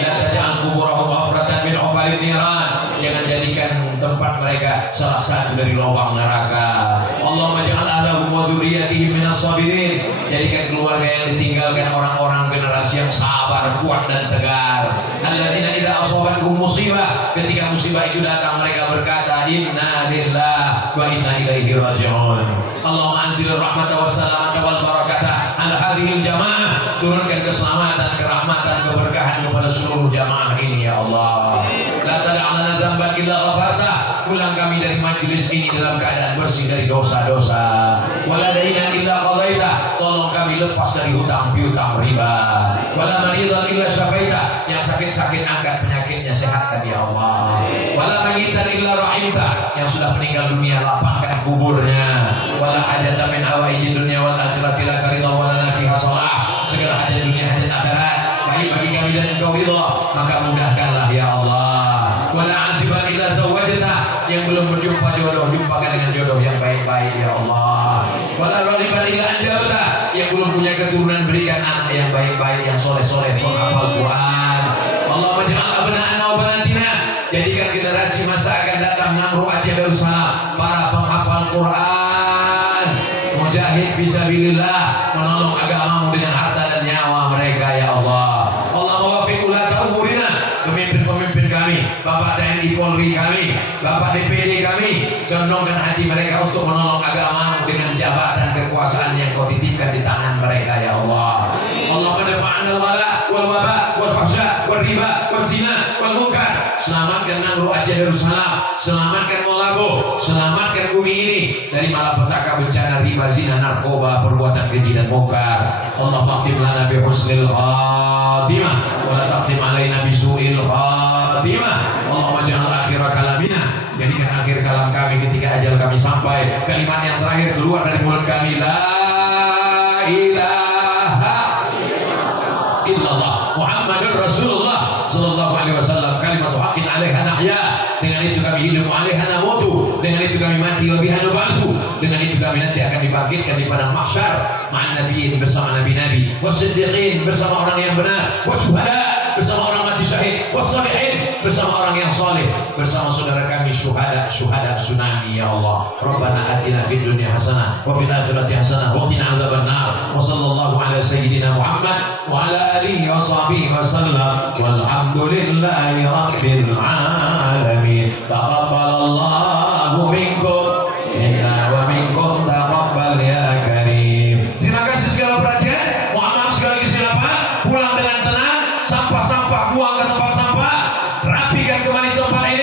La taj'al quburahum hufratan min hufalin niran. Jangan jadikan tempat mereka salah satu dari lubang neraka. Allahumma ja'al ahlahum wa dzurriyyatihim minas sabirin. Jadikan keluarga yang ditinggalkan orang-orang generasi yang sabar, kuat dan tegar. Alladzina idza asabathum musibah, ketika musibah itu datang mereka berkata inna lillahi wa inna ilaihi raji'un. Allahumma anzil rahmata wassalamata wal barakata ala hadhil jamaah. Turunkan keselamatan, kerahmatan, keberkahan kepada seluruh jamaah ini, ya Allah. La tad'alna dzamban illa ghafarta. Pulang kami dari majelis ini dalam keadaan bersih dari dosa-dosa. Wala dainan illa qadaita. Tolong kami lepas dari hutang piutang riba. Wala maridan illa syafaita. Yang sakit-sakit angkat penyakitnya, sehatkan ya Allah. Wala mayyitan illa rahimta. Yang sudah meninggal dunia lapangkan kuburnya. Wala hajatan min hawaiji dunya wal akhirati laka ridha wa lana fiha shalah. Segala hajat dunia hajat akhirat baik bagi kami dan engkau ridha, maka mudahkanlah ya Allah. Wala aziban illa zawajta. Yang belum berjumpa jodoh, jumpakan dengan jodoh yang baik-baik ya Allah. Wala radiban illa anjalta. Yang belum punya keturunan, berikan anak yang baik-baik, yang soleh-soleh, penghafal Quran. Allahumma ja'al abna'ana wa banatina. Jadikan generasi masa akan datang Nangro Aceh Darussalam para penghafal Quran, mujahid fisabilillah, menolong agamamu dengan harta dan nyawa mereka ya Allah. Allahumma wafiq ulata umurina, pemimpin-pemimpin kami, Bapak TNI Tni Polri kami, Bapak DPD kami, condongkan hati mereka untuk menolong agama dengan jabatan kekuasaan yang kau titipkan di tangan mereka ya Allah. Allahumma dafa'na al-ghala wal waba wal fahsya wal riba wal zina wal munkar. Selamatkan Nangro Aceh Darussalam, selamatkan Molabo, selamatkan bumi ini dari malapetaka bencana riba, zina, narkoba, perbuatan keji dan munkar. Allah maghfir lana bi husnil khatimah wa la taqtim alaina bi su'il khatimah. Allahumma ja'al akhir kalamina, jadikan akhir kalam kami ketika ajal kami sampai, kalimat yang terakhir keluar dari mulut kami, la ilaha illallah Muhammadur Rasulullah sallallahu alaihi wasallam, kalimat haqqin 'alaiha nahya. Dengan itu kami hidup, 'alaiha namutu. Dengan itu kami mati, wa biha nub'atsu. Dengan itu kami nanti akan dibangkitkan di padang mahsyar ma'an nabiyyin, bersama nabi-nabi, wasiddiqin, bersama orang yang benar, wasyuhada, bersama orang mati syahid, wassalihin, bersama orang yang saleh, bersama saudara kami syuhada tsunami ya Allah. Rabbana atina fid dunya hasanah wa fil akhirati hasanah wa qina adzabannar. Wa sallallahu ala sayyidina Muhammad wa ala alihi wa sahbihi wa sallam. Walhamdulillahi rabbil alamin. Taqabbalallahu minkum inna wa minkum taqabbal ya karim. Terima kasih segala perhatian. Mohon maaf sekali lagi, silakan pulang dengan tenang. Sampah-sampah buang ke tempat sampah. Rapikan kembali tempat ini.